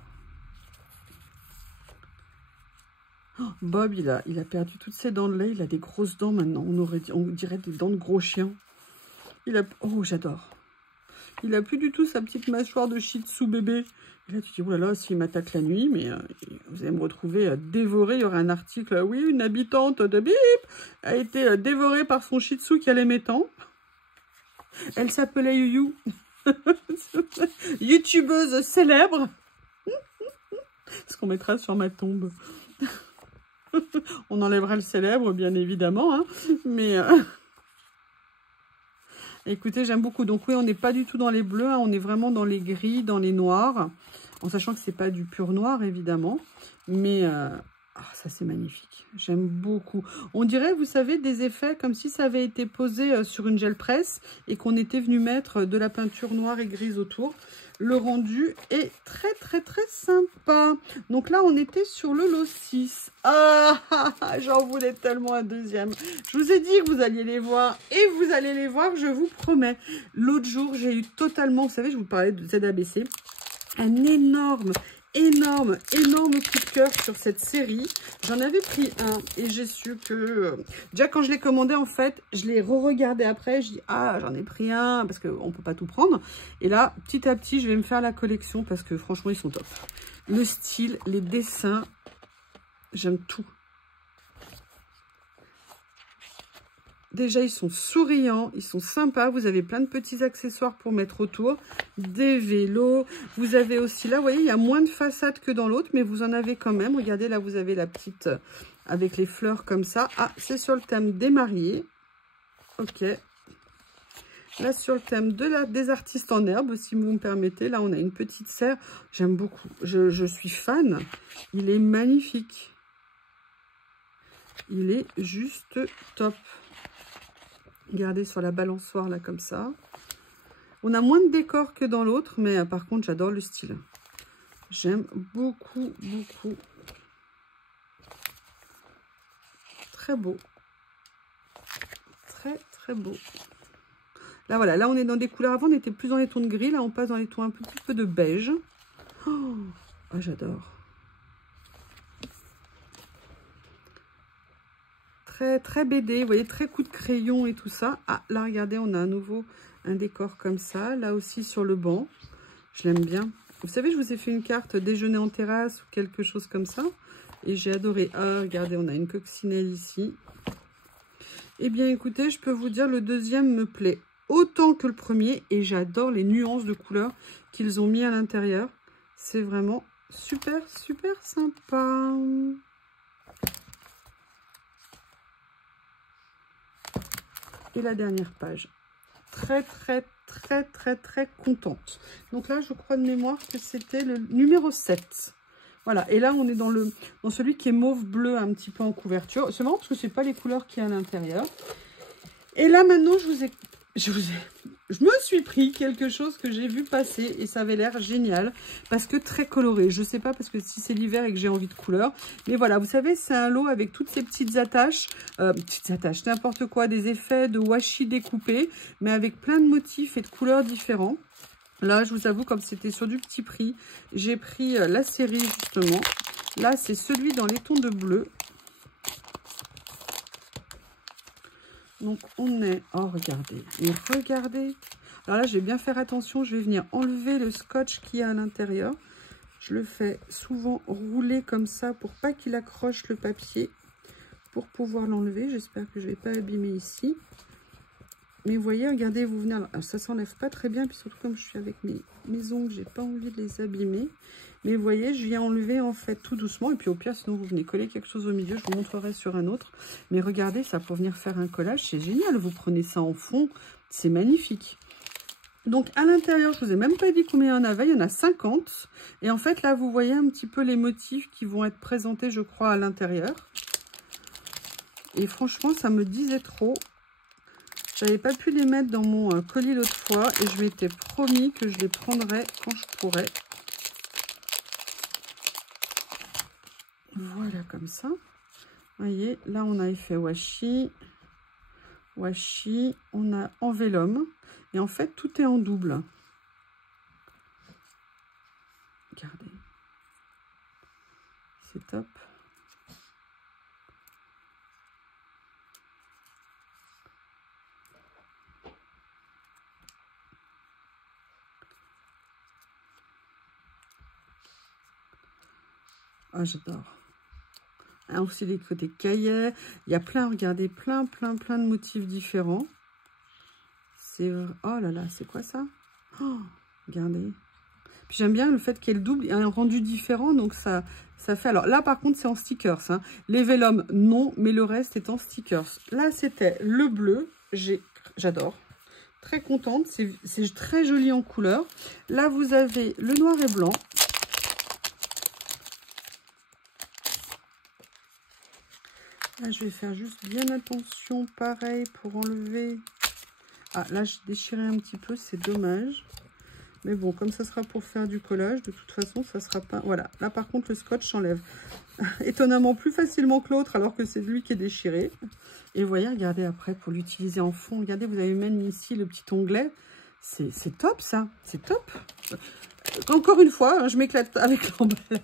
Oh, Bob, il a perdu toutes ses dents de lait. Il a des grosses dents maintenant. On dirait des dents de gros chien. Oh, j'adore. Il a plus du tout sa petite mâchoire de shih tzu bébé. Et là, tu dis, oh là là, s'il m'attaque la nuit, mais vous allez me retrouver dévoré. Il y aura un article, oui, une habitante de Bip a été dévorée par son shih tzu qui allait m'étendre. Elle s'appelait Yuyu. YouTubeuse célèbre. Ce qu'on mettra sur ma tombe. On enlèvera le célèbre, bien évidemment. Hein, mais... Écoutez, j'aime beaucoup. Donc oui, on n'est pas du tout dans les bleus, hein, on est vraiment dans les gris, dans les noirs. En sachant que c'est pas du pur noir, évidemment. Mais ça, c'est magnifique. J'aime beaucoup. On dirait, vous savez, des effets comme si ça avait été posé sur une gel presse et qu'on était venu mettre de la peinture noire et grise autour. Le rendu est très, très, très sympa. Donc là, on était sur le lot 6. Ah, j'en voulais tellement un deuxième. Je vous ai dit que vous alliez les voir et vous allez les voir, je vous promets. L'autre jour, j'ai eu totalement, vous savez, je vous parlais de ZABC, un énorme coup de cœur sur cette série. J'en avais pris un et j'ai su que... déjà, quand je l'ai commandé, en fait, je l'ai re-regardé après. Je dis, ah, j'en ai pris un parce qu'on ne peut pas tout prendre. Et là, petit à petit, je vais me faire la collection parce que franchement, ils sont top. Le style, les dessins, j'aime tout. Déjà, ils sont souriants, ils sont sympas. Vous avez plein de petits accessoires pour mettre autour. Des vélos. Vous avez aussi, là, vous voyez, il y a moins de façades que dans l'autre, mais vous en avez quand même. Regardez, là, vous avez la petite avec les fleurs comme ça. Ah, c'est sur le thème des mariés. Ok. Là, sur le thème des artistes en herbe, si vous me permettez. Là, on a une petite serre. J'aime beaucoup. Je suis fan. Il est magnifique. Il est juste top. Regardez sur la balançoire, là, comme ça. On a moins de décor que dans l'autre, mais par contre, j'adore le style. J'aime beaucoup, beaucoup. Très beau. Très, très beau. Là, voilà. Là, on est dans des couleurs. Avant, on était plus dans les tons de gris. Là, on passe dans les tons un petit peu de beige. Oh, j'adore. Très, très BD. Vous voyez, très coup de crayon et tout ça. Ah, là, regardez, on a à nouveau un décor comme ça. Là aussi, sur le banc. Je l'aime bien. Vous savez, je vous ai fait une carte déjeuner en terrasse ou quelque chose comme ça. Et j'ai adoré. Ah, regardez, on a une coccinelle ici. Eh bien, écoutez, je peux vous dire, le deuxième me plaît autant que le premier. Et j'adore les nuances de couleurs qu'ils ont mis à l'intérieur. C'est vraiment super, super sympa. Et la dernière page. Très, très, très, très, très contente. Donc là, je crois de mémoire que c'était le numéro 7. Voilà. Et là, on est dans celui qui est mauve-bleu, un petit peu en couverture. C'est marrant parce que ce n'est pas les couleurs qu'il y a à l'intérieur. Et là, maintenant, je me suis pris quelque chose que j'ai vu passer et ça avait l'air génial parce que très coloré. Je sais pas parce que si c'est l'hiver et que j'ai envie de couleur. Mais voilà, vous savez, c'est un lot avec toutes ces petites attaches, n'importe quoi, des effets de washi découpés, mais avec plein de motifs et de couleurs différents. Là, je vous avoue, comme c'était sur du petit prix, j'ai pris la série justement. Là, c'est celui dans les tons de bleu. Donc, on est... Oh, regardez. Mais regardez. Alors là, je vais bien faire attention. Je vais venir enlever le scotch qu'il y a à l'intérieur. Je le fais souvent rouler comme ça pour pas qu'il accroche le papier. Pour pouvoir l'enlever. J'espère que je ne vais pas abîmer ici. Mais vous voyez, regardez, vous venez... Alors, ça ne s'enlève pas très bien. Puis surtout, comme je suis avec mes ongles, j'ai pas envie de les abîmer. Mais vous voyez, je viens enlever en fait tout doucement. Et puis au pire, sinon vous venez coller quelque chose au milieu. Je vous montrerai sur un autre. Mais regardez, ça pour venir faire un collage, c'est génial. Vous prenez ça en fond, c'est magnifique. Donc à l'intérieur, je vous ai même pas dit combien il y en avait. Il y en a 50. Et en fait, là, vous voyez un petit peu les motifs qui vont être présentés, je crois, à l'intérieur. Et franchement, ça me disait trop. J'avais pas pu les mettre dans mon colis l'autre fois. Et je m'étais promis que je les prendrais quand je pourrais. Voilà, comme ça. Vous voyez, là, on a effet washi. Washi. On a en vélum. Et en fait, tout est en double. Regardez. C'est top. Ah, j'adore. Aussi les côtés cahiers. Il y a plein, regardez, plein de motifs différents. C'est... Oh là là, c'est quoi ça? Oh, regardez. Puis j'aime bien le fait qu'elle double, il y a un rendu différent, donc ça fait... Alors là, par contre, c'est en stickers. Hein. Les vélum, non, mais le reste est en stickers. Là, c'était le bleu. J'adore. Très contente. C'est très joli en couleur. Là, vous avez le noir et blanc. Là, je vais faire juste bien attention, pareil, pour enlever... Ah, là, j'ai déchiré un petit peu, c'est dommage. Mais bon, comme ça sera pour faire du collage, de toute façon, ça sera pas... Voilà, là, par contre, le scotch s'enlève étonnamment plus facilement que l'autre, alors que c'est lui qui est déchiré. Et vous voyez, regardez, après, pour l'utiliser en fond, regardez, vous avez même ici le petit onglet. C'est top, ça. C'est top. Encore une fois, hein, je m'éclate avec l'emballage.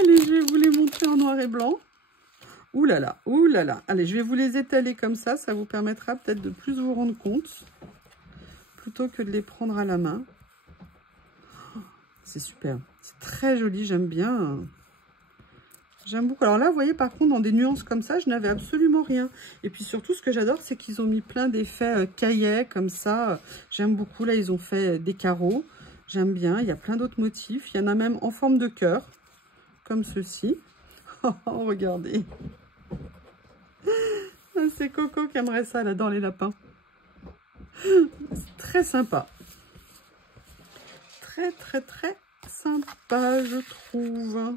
Allez, je vais vous les montrer en noir et blanc. Ouh là là, ouh là là. Allez, je vais vous les étaler comme ça. Ça vous permettra peut-être de plus vous rendre compte. Plutôt que de les prendre à la main. C'est super. C'est très joli, j'aime bien. J'aime beaucoup. Alors là, vous voyez, par contre, dans des nuances comme ça, je n'avais absolument rien. Et puis surtout, ce que j'adore, c'est qu'ils ont mis plein d'effets cahiers comme ça. J'aime beaucoup. Là, ils ont fait des carreaux. J'aime bien. Il y a plein d'autres motifs. Il y en a même en forme de cœur. Comme ceci. Oh, regardez. C'est Coco qui aimerait ça, là, dans les lapins. C'est très sympa. Très, très, très sympa, je trouve.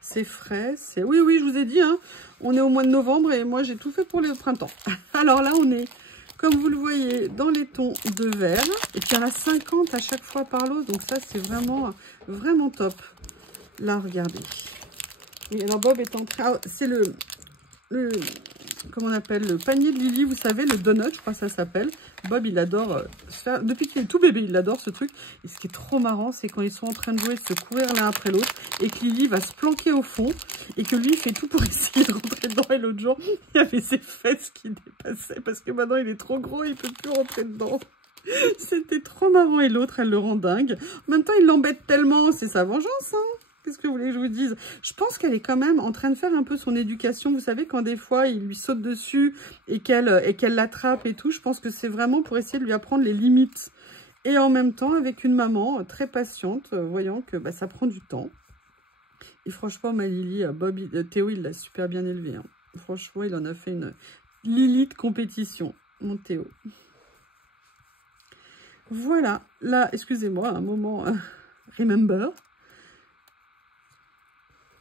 C'est frais. Oui, oui, je vous ai dit, hein, on est au mois de novembre et moi, j'ai tout fait pour le printemps. Alors là, on est comme vous le voyez, dans les tons de vert. Et puis, il y en a 50 à chaque fois par lot. Donc, ça, c'est vraiment, vraiment top. Là, regardez. Et alors, Bob est en train... c'est le comment on appelle, le panier de Lily, vous savez, le donut, je crois que ça s'appelle. Bob, il adore se faire... Depuis qu'il est tout bébé, il adore ce truc. Et ce qui est trop marrant, c'est quand ils sont en train de jouer, de se courir l'un après l'autre, et que Lily va se planquer au fond, et que lui, il fait tout pour essayer de rentrer dedans. Et l'autre jour, il y avait ses fesses qui dépassaient, parce que maintenant, il est trop gros, il peut plus rentrer dedans. C'était trop marrant. Et l'autre, elle le rend dingue. En même temps, il l'embête tellement, c'est sa vengeance, hein. Qu'est-ce que vous voulez que je vous dise? Je pense qu'elle est quand même en train de faire un peu son éducation. Vous savez, quand des fois, il lui saute dessus et qu'elle l'attrape et tout, je pense que c'est vraiment pour essayer de lui apprendre les limites. Et en même temps, avec une maman très patiente, voyant que bah, ça prend du temps. Et franchement, ma Lily, Théo, il l'a super bien élevé. Hein. Franchement, il en a fait une Lily de compétition, mon Théo. Voilà. Là, excusez-moi, un moment, remember.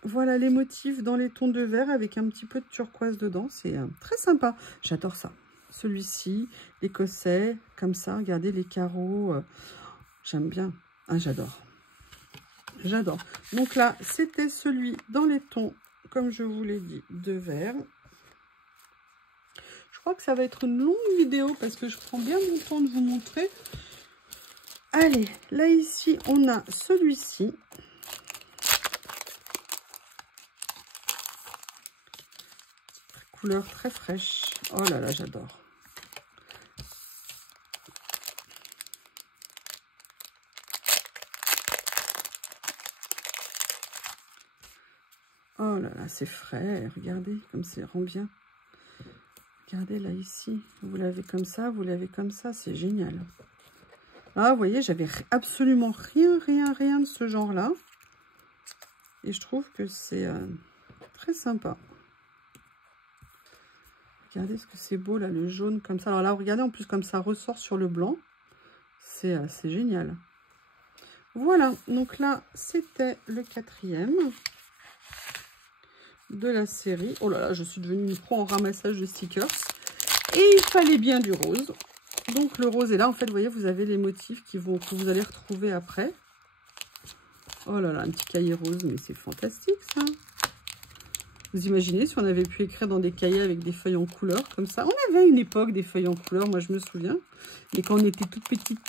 Voilà les motifs dans les tons de vert avec un petit peu de turquoise dedans. C'est très sympa. J'adore ça. Celui-ci, l'écossais, comme ça. Regardez les carreaux. J'aime bien. Ah, j'adore. J'adore. Donc là, c'était celui dans les tons, comme je vous l'ai dit, de vert. Je crois que ça va être une longue vidéo parce que je prends bien mon temps de vous montrer. Allez, là ici, on a celui-ci. Couleur très fraîche. Oh là là, j'adore. Oh là là, c'est frais. Regardez comme c'est rend bien. Regardez là ici. Vous l'avez comme ça, vous l'avez comme ça. C'est génial. Ah, vous voyez, j'avais absolument rien de ce genre-là. Et je trouve que c'est très sympa. Regardez ce que c'est beau, là, le jaune comme ça. Alors là, regardez, en plus, comme ça ressort sur le blanc. C'est génial. Voilà, donc là, c'était le 4e de la série. Oh là là, je suis devenue une pro en ramassage de stickers. Et il fallait bien du rose. Donc le rose est là. En fait, vous voyez, vous avez les motifs que vous allez retrouver après. Oh là là, un petit cahier rose, mais c'est fantastique, ça. Vous imaginez si on avait pu écrire dans des cahiers avec des feuilles en couleur comme ça. On avait à une époque des feuilles en couleur, moi je me souviens. Mais quand on était toute petite,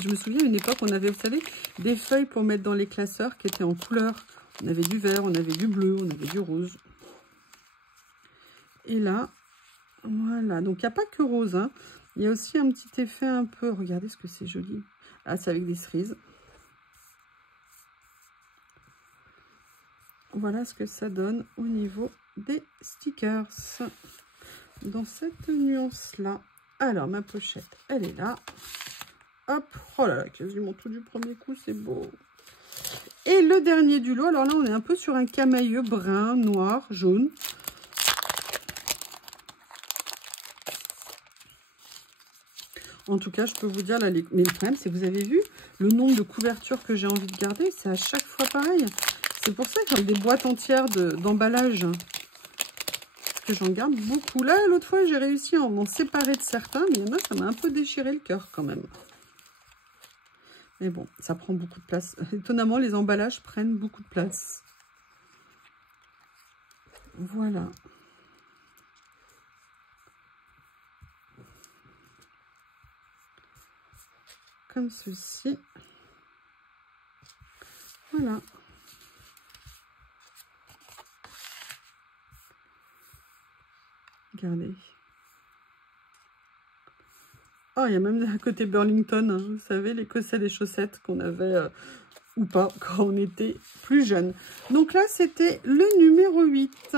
je me souviens à une époque, on avait, vous savez, des feuilles pour mettre dans les classeurs qui étaient en couleur. On avait du vert, on avait du bleu, on avait du rose. Et là, voilà. Donc il n'y a pas que rose, hein. Il y a aussi un petit effet un peu... Regardez ce que c'est joli. Ah, c'est avec des cerises. Voilà ce que ça donne au niveau des stickers. Dans cette nuance-là. Alors, ma pochette, elle est là. Hop. Oh là là, quasiment tout du premier coup, c'est beau. Et le dernier du lot. Alors là, on est un peu sur un camailleux brun, noir, jaune. En tout cas, je peux vous dire, là, mais le problème, c'est que vous avez vu le nombre de couvertures que j'ai envie de garder. C'est à chaque fois pareil. C'est pour ça que j'ai des boîtes entières d'emballage. Parce que j'en garde beaucoup. Là, l'autre fois, j'ai réussi à m'en séparer de certains. Mais il y en a, ça m'a un peu déchiré le cœur quand même. Mais bon, ça prend beaucoup de place. Étonnamment, les emballages prennent beaucoup de place. Voilà. Comme ceci. Voilà. Regardez. Oh, il y a même un côté Burlington, hein, vous savez, l'écossais des chaussettes qu'on avait, ou pas, quand on était plus jeune. Donc là, c'était le numéro 8.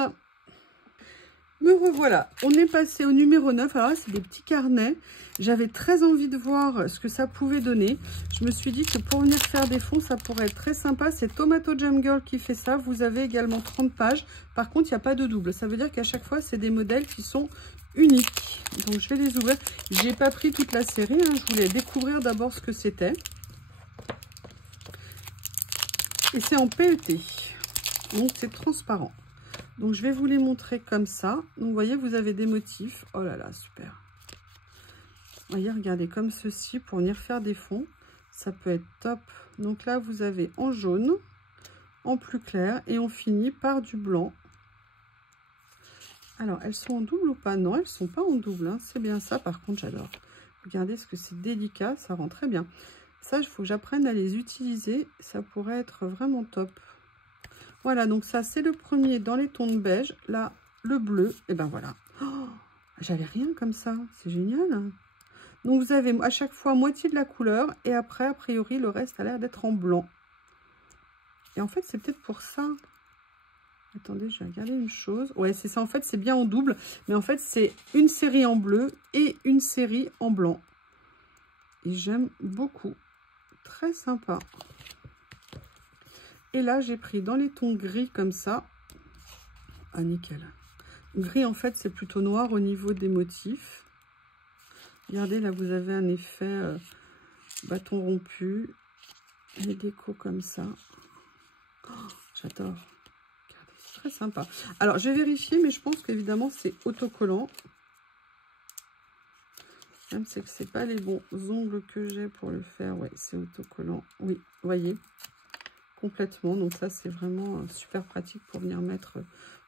Me revoilà, on est passé au numéro 9. Alors là, c'est des petits carnets. J'avais très envie de voir ce que ça pouvait donner. Je me suis dit que pour venir faire des fonds, ça pourrait être très sympa. C'est Tomato Jam Girl qui fait ça. Vous avez également 30 pages. Par contre, il n'y a pas de double. Ça veut dire qu'à chaque fois, c'est des modèles qui sont uniques. Donc, je vais les ouvrir. J'ai pas pris toute la série, hein. Je voulais découvrir d'abord ce que c'était. Et c'est en PET. Donc, c'est transparent. Donc, je vais vous les montrer comme ça. Donc, vous voyez, vous avez des motifs. Oh là là, super. Voyez, regardez, comme ceci, pour venir faire des fonds. Ça peut être top. Donc là, vous avez en jaune, en plus clair, et on finit par du blanc. Alors, elles sont en double ou pas? Non, elles ne sont pas en double. Hein. C'est bien ça, par contre, j'adore. Regardez ce que c'est délicat, ça rend très bien. Ça, il faut que j'apprenne à les utiliser. Ça pourrait être vraiment top. Voilà, donc ça, c'est le premier dans les tons de beige. Là, le bleu, et ben voilà. Oh, j'avais rien comme ça, c'est génial. Donc, vous avez à chaque fois moitié de la couleur. Et après, a priori, le reste a l'air d'être en blanc. Et en fait, c'est peut-être pour ça. Attendez, je vais regarder une chose. Ouais, c'est ça. En fait, c'est bien en double. Mais en fait, c'est une série en bleu et une série en blanc. Et j'aime beaucoup. Très sympa. Et là, j'ai pris dans les tons gris comme ça. Ah, nickel. Gris, en fait, c'est plutôt noir au niveau des motifs. Regardez, là, vous avez un effet bâton rompu. Les décos comme ça. Oh, j'adore. Très sympa. Alors, je vais vérifier, mais je pense qu'évidemment, c'est autocollant. Même c'est que c'est pas les bons ongles que j'ai pour le faire. Ouais, c'est autocollant. Oui, vous voyez, complètement. Donc ça, c'est vraiment super pratique pour venir mettre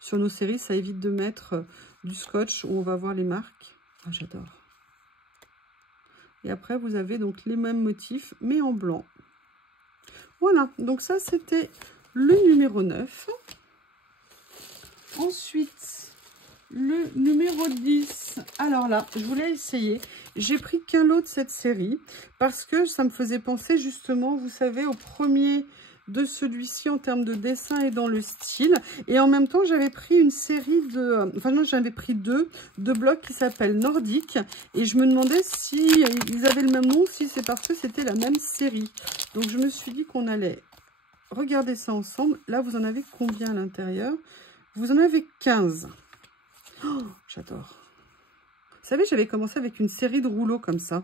sur nos séries. Ça évite de mettre du scotch où on va voir les marques. Ah, j'adore. Et après, vous avez donc les mêmes motifs, mais en blanc. Voilà, donc ça, c'était le numéro 9. Ensuite, le numéro 10. Alors là, je voulais essayer. J'ai pris qu'un lot de cette série parce que ça me faisait penser justement, vous savez, au premier de celui-ci en termes de dessin et dans le style. Et en même temps, j'avais pris une série de... Enfin non, j'avais pris deux blocs qui s'appellent Nordique. Et je me demandais si ils avaient le même nom, si c'est parce que c'était la même série. Donc je me suis dit qu'on allait regarder ça ensemble. Là, vous en avez combien à l'intérieur? Vous en avez 15. Oh, j'adore. Vous savez, j'avais commencé avec une série de rouleaux comme ça.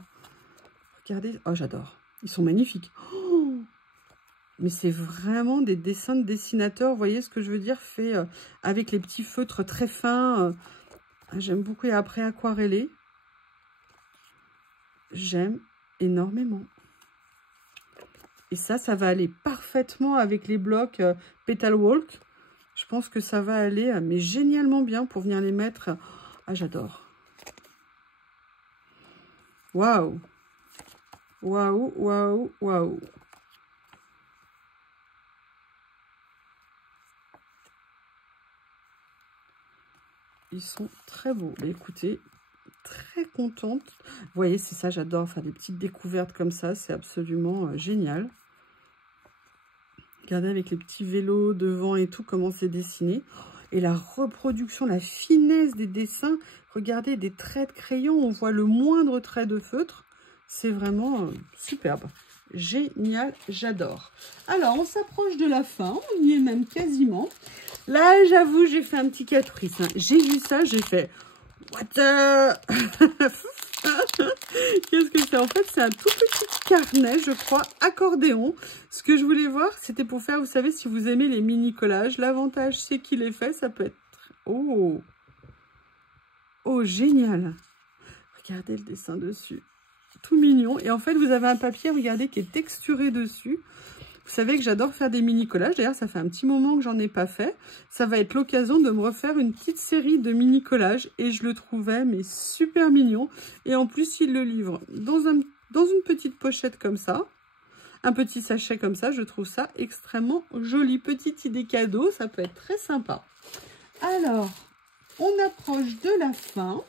Regardez. Oh, j'adore. Ils sont magnifiques. Oh, mais c'est vraiment des dessins de dessinateurs. Vous voyez ce que je veux dire? Fait avec les petits feutres très fins. J'aime beaucoup. Et après, aquarellé. J'aime énormément. Et ça va aller parfaitement avec les blocs Petal Walk. Je pense que ça va aller, mais génialement bien pour venir les mettre. Ah, j'adore. Waouh. Waouh, waouh, waouh. Ils sont très beaux. Mais écoutez, très contente. Vous voyez, c'est ça, j'adore faire des petites découvertes comme ça. C'est absolument génial. Regardez avec les petits vélos devant et tout, comment c'est dessiné. Et la reproduction, la finesse des dessins. Regardez, des traits de crayon, on voit le moindre trait de feutre. C'est vraiment superbe. Génial, j'adore. Alors, on s'approche de la fin. On y est même quasiment. Là, j'avoue, j'ai fait un petit caprice. Hein. J'ai vu ça, j'ai fait... What Qu'est-ce que c'est? En fait, c'est un tout petit carnet, je crois, accordéon. Ce que je voulais voir, c'était pour faire, vous savez, si vous aimez les mini-collages. L'avantage, c'est qu'il est fait, ça peut être... Oh, oh, génial. Regardez le dessin dessus. Tout mignon. Et en fait, vous avez un papier, regardez, qui est texturé dessus. Vous savez que j'adore faire des mini-collages. D'ailleurs, ça fait un petit moment que j'en ai pas fait. Ça va être l'occasion de me refaire une petite série de mini-collages. Et je le trouvais, mais super mignon. Et en plus, il le livre dans une petite pochette comme ça. Un petit sachet comme ça. Je trouve ça extrêmement joli. Petite idée cadeau, ça peut être très sympa. Alors, on approche de la fin.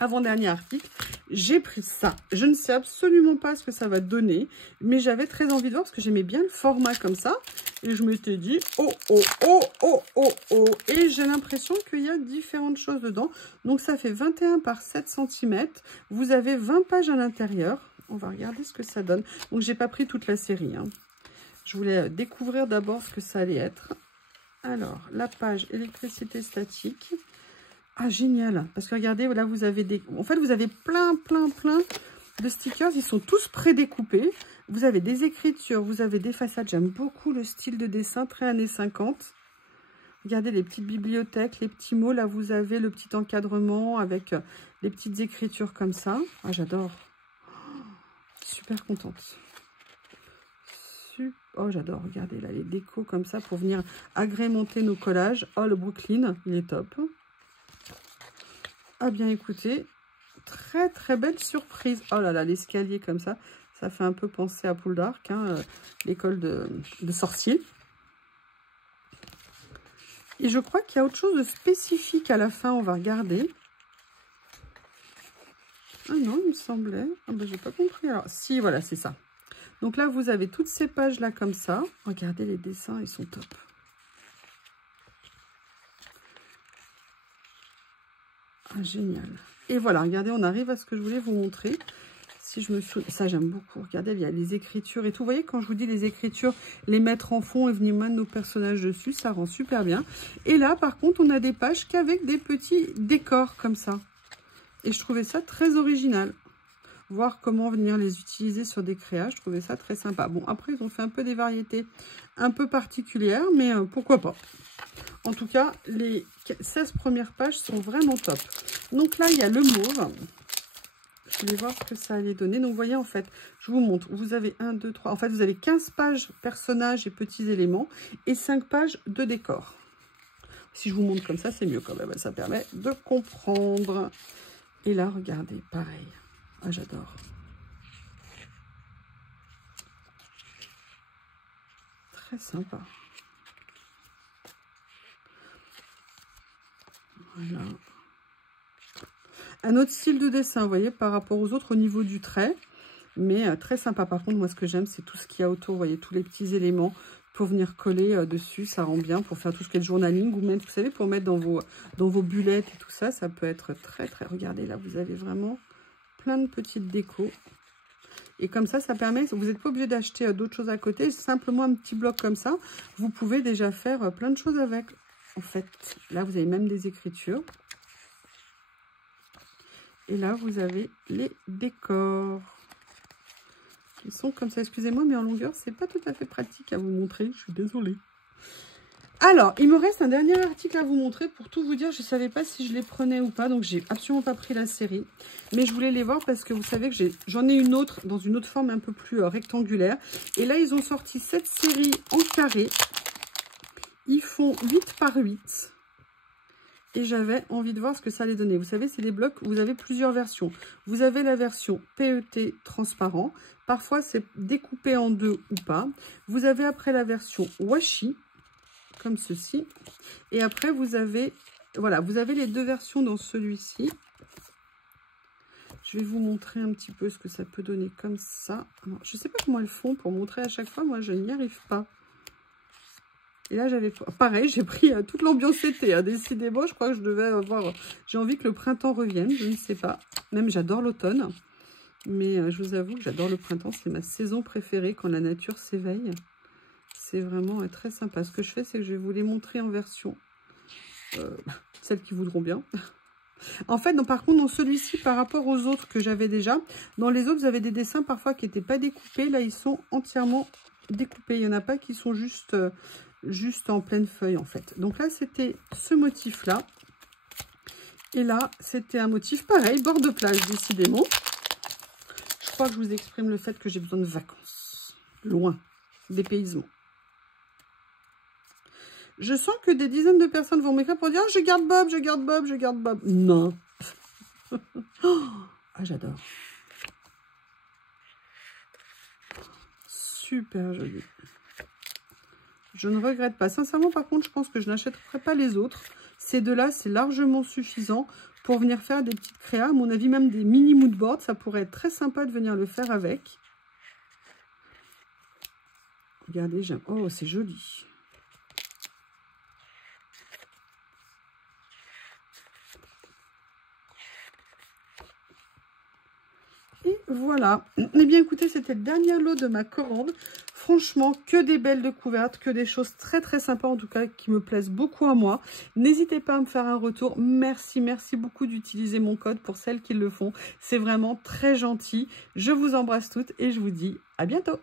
Avant-dernier article, j'ai pris ça. Je ne sais absolument pas ce que ça va donner, mais j'avais très envie de voir parce que j'aimais bien le format comme ça. Et je m'étais dit, oh, oh, oh, oh, oh, oh. Et j'ai l'impression qu'il y a différentes choses dedans. Donc, ça fait 21 par 7 cm. Vous avez 20 pages à l'intérieur. On va regarder ce que ça donne. Donc, j'ai pas pris toute la série. Hein. Je voulais découvrir d'abord ce que ça allait être. Alors, la page électricité statique. Ah, génial. Parce que regardez, là, vous avez des... En fait, vous avez plein de stickers. Ils sont tous prédécoupés. Vous avez des écritures, vous avez des façades. J'aime beaucoup le style de dessin, très années 50. Regardez les petites bibliothèques, les petits mots. Là, vous avez le petit encadrement avec les petites écritures comme ça. Ah, j'adore. Super contente. Oh, j'adore. Regardez là, les décos comme ça pour venir agrémenter nos collages. Oh, le Brooklyn, il est top. Ah, bien écoutez, très très belle surprise. Oh là là, l'escalier comme ça. Ça fait un peu penser à Poule d'Arc, hein, l'école de sorciers. Et je crois qu'il y a autre chose de spécifique à la fin. On va regarder. Ah non, il me semblait. Ah ben, j'ai pas compris. Alors, si, voilà, c'est ça. Donc là, vous avez toutes ces pages-là comme ça. Regardez les dessins, ils sont top. Ah, génial. Et voilà, regardez, on arrive à ce que je voulais vous montrer. Si je me souviens, ça j'aime beaucoup. Regardez, il y a les écritures et tout. Vous voyez, quand je vous dis les écritures, les mettre en fond et venir mettre nos personnages dessus, ça rend super bien. Et là, par contre, on a des pages qu'avec des petits décors comme ça. Et je trouvais ça très original. Voir comment venir les utiliser sur des créas, je trouvais ça très sympa. Bon, après, ils ont fait un peu des variétés un peu particulières, mais pourquoi pas. En tout cas, les 16 premières pages sont vraiment top. Donc là, il y a le mauve. Je voulais voir ce que ça allait donner. Donc, vous voyez, en fait, je vous montre. Vous avez 1, 2, 3. En fait, vous avez 15 pages personnages et petits éléments et 5 pages de décor. Si je vous montre comme ça, c'est mieux quand même. Ça permet de comprendre. Et là, regardez, pareil. Ah, j'adore. Très sympa. Voilà. Un autre style de dessin, vous voyez, par rapport aux autres au niveau du trait. Mais très sympa. Par contre, moi, ce que j'aime, c'est tout ce qu'il y a autour. Vous voyez, tous les petits éléments pour venir coller dessus. Ça rend bien pour faire tout ce qui est le journaling. Ou même, vous savez, pour mettre dans vos bullettes et tout ça. Ça peut être très, très... Regardez, là, vous avez vraiment plein de petites décos. Et comme ça, ça permet... Vous n'êtes pas obligé d'acheter d'autres choses à côté. Simplement un petit bloc comme ça. Vous pouvez déjà faire plein de choses avec. En fait, là, vous avez même des écritures. Et là, vous avez les décors. Ils sont comme ça, excusez-moi, mais en longueur, c'est pas tout à fait pratique à vous montrer. Je suis désolée. Alors, il me reste un dernier article à vous montrer. Pour tout vous dire, je ne savais pas si je les prenais ou pas. Donc, j'ai absolument pas pris la série. Mais je voulais les voir parce que vous savez que j'en ai une autre dans une autre forme un peu plus rectangulaire. Et là, ils ont sorti cette série en carré. Ils font 8 par 8. Et j'avais envie de voir ce que ça allait donner. Vous savez, c'est des blocs, vous avez plusieurs versions. Vous avez la version PET transparent. Parfois, c'est découpé en deux ou pas. Vous avez après la version washi, comme ceci. Et après, vous avez, voilà, vous avez les deux versions dans celui-ci. Je vais vous montrer un petit peu ce que ça peut donner comme ça. Alors, je ne sais pas comment elles font pour montrer à chaque fois. Moi, je n'y arrive pas. Et là, j'avais pareil, j'ai pris toute l'ambiance été. Hein. Décidément, je crois que je devais avoir... J'ai envie que le printemps revienne, je ne sais pas. Même, j'adore l'automne. Mais je vous avoue que j'adore le printemps. C'est ma saison préférée quand la nature s'éveille. C'est vraiment très sympa. Ce que je fais, c'est que je vais vous les montrer en version... celles qui voudront bien. En fait, donc, par contre, dans celui-ci, par rapport aux autres que j'avais déjà, dans les autres, vous avez des dessins parfois qui n'étaient pas découpés. Là, ils sont entièrement découpés. Il n'y en a pas qui sont juste en pleine feuille, en fait. Donc là, c'était ce motif-là. Et là, c'était un motif pareil, bord de plage, décidément. Je crois que je vous exprime le fait que j'ai besoin de vacances. Loin, dépaysement. Je sens que des dizaines de personnes vont m'écrire pour dire oh, « Je garde Bob, je garde Bob, je garde Bob. » Non. Ah, j'adore. Super joli. Je ne regrette pas. Sincèrement, par contre, je pense que je n'achèterai pas les autres. Ces deux-là, c'est largement suffisant pour venir faire des petites créas. À mon avis, même des mini moodboards, ça pourrait être très sympa de venir le faire avec. Regardez, j'aime. Oh, c'est joli. Et voilà. Eh bien, écoutez, c'était le dernier lot de ma commande. Franchement, que des belles découvertes, que des choses très très sympas, en tout cas, qui me plaisent beaucoup à moi. N'hésitez pas à me faire un retour. Merci, merci beaucoup d'utiliser mon code pour celles qui le font. C'est vraiment très gentil. Je vous embrasse toutes et je vous dis à bientôt.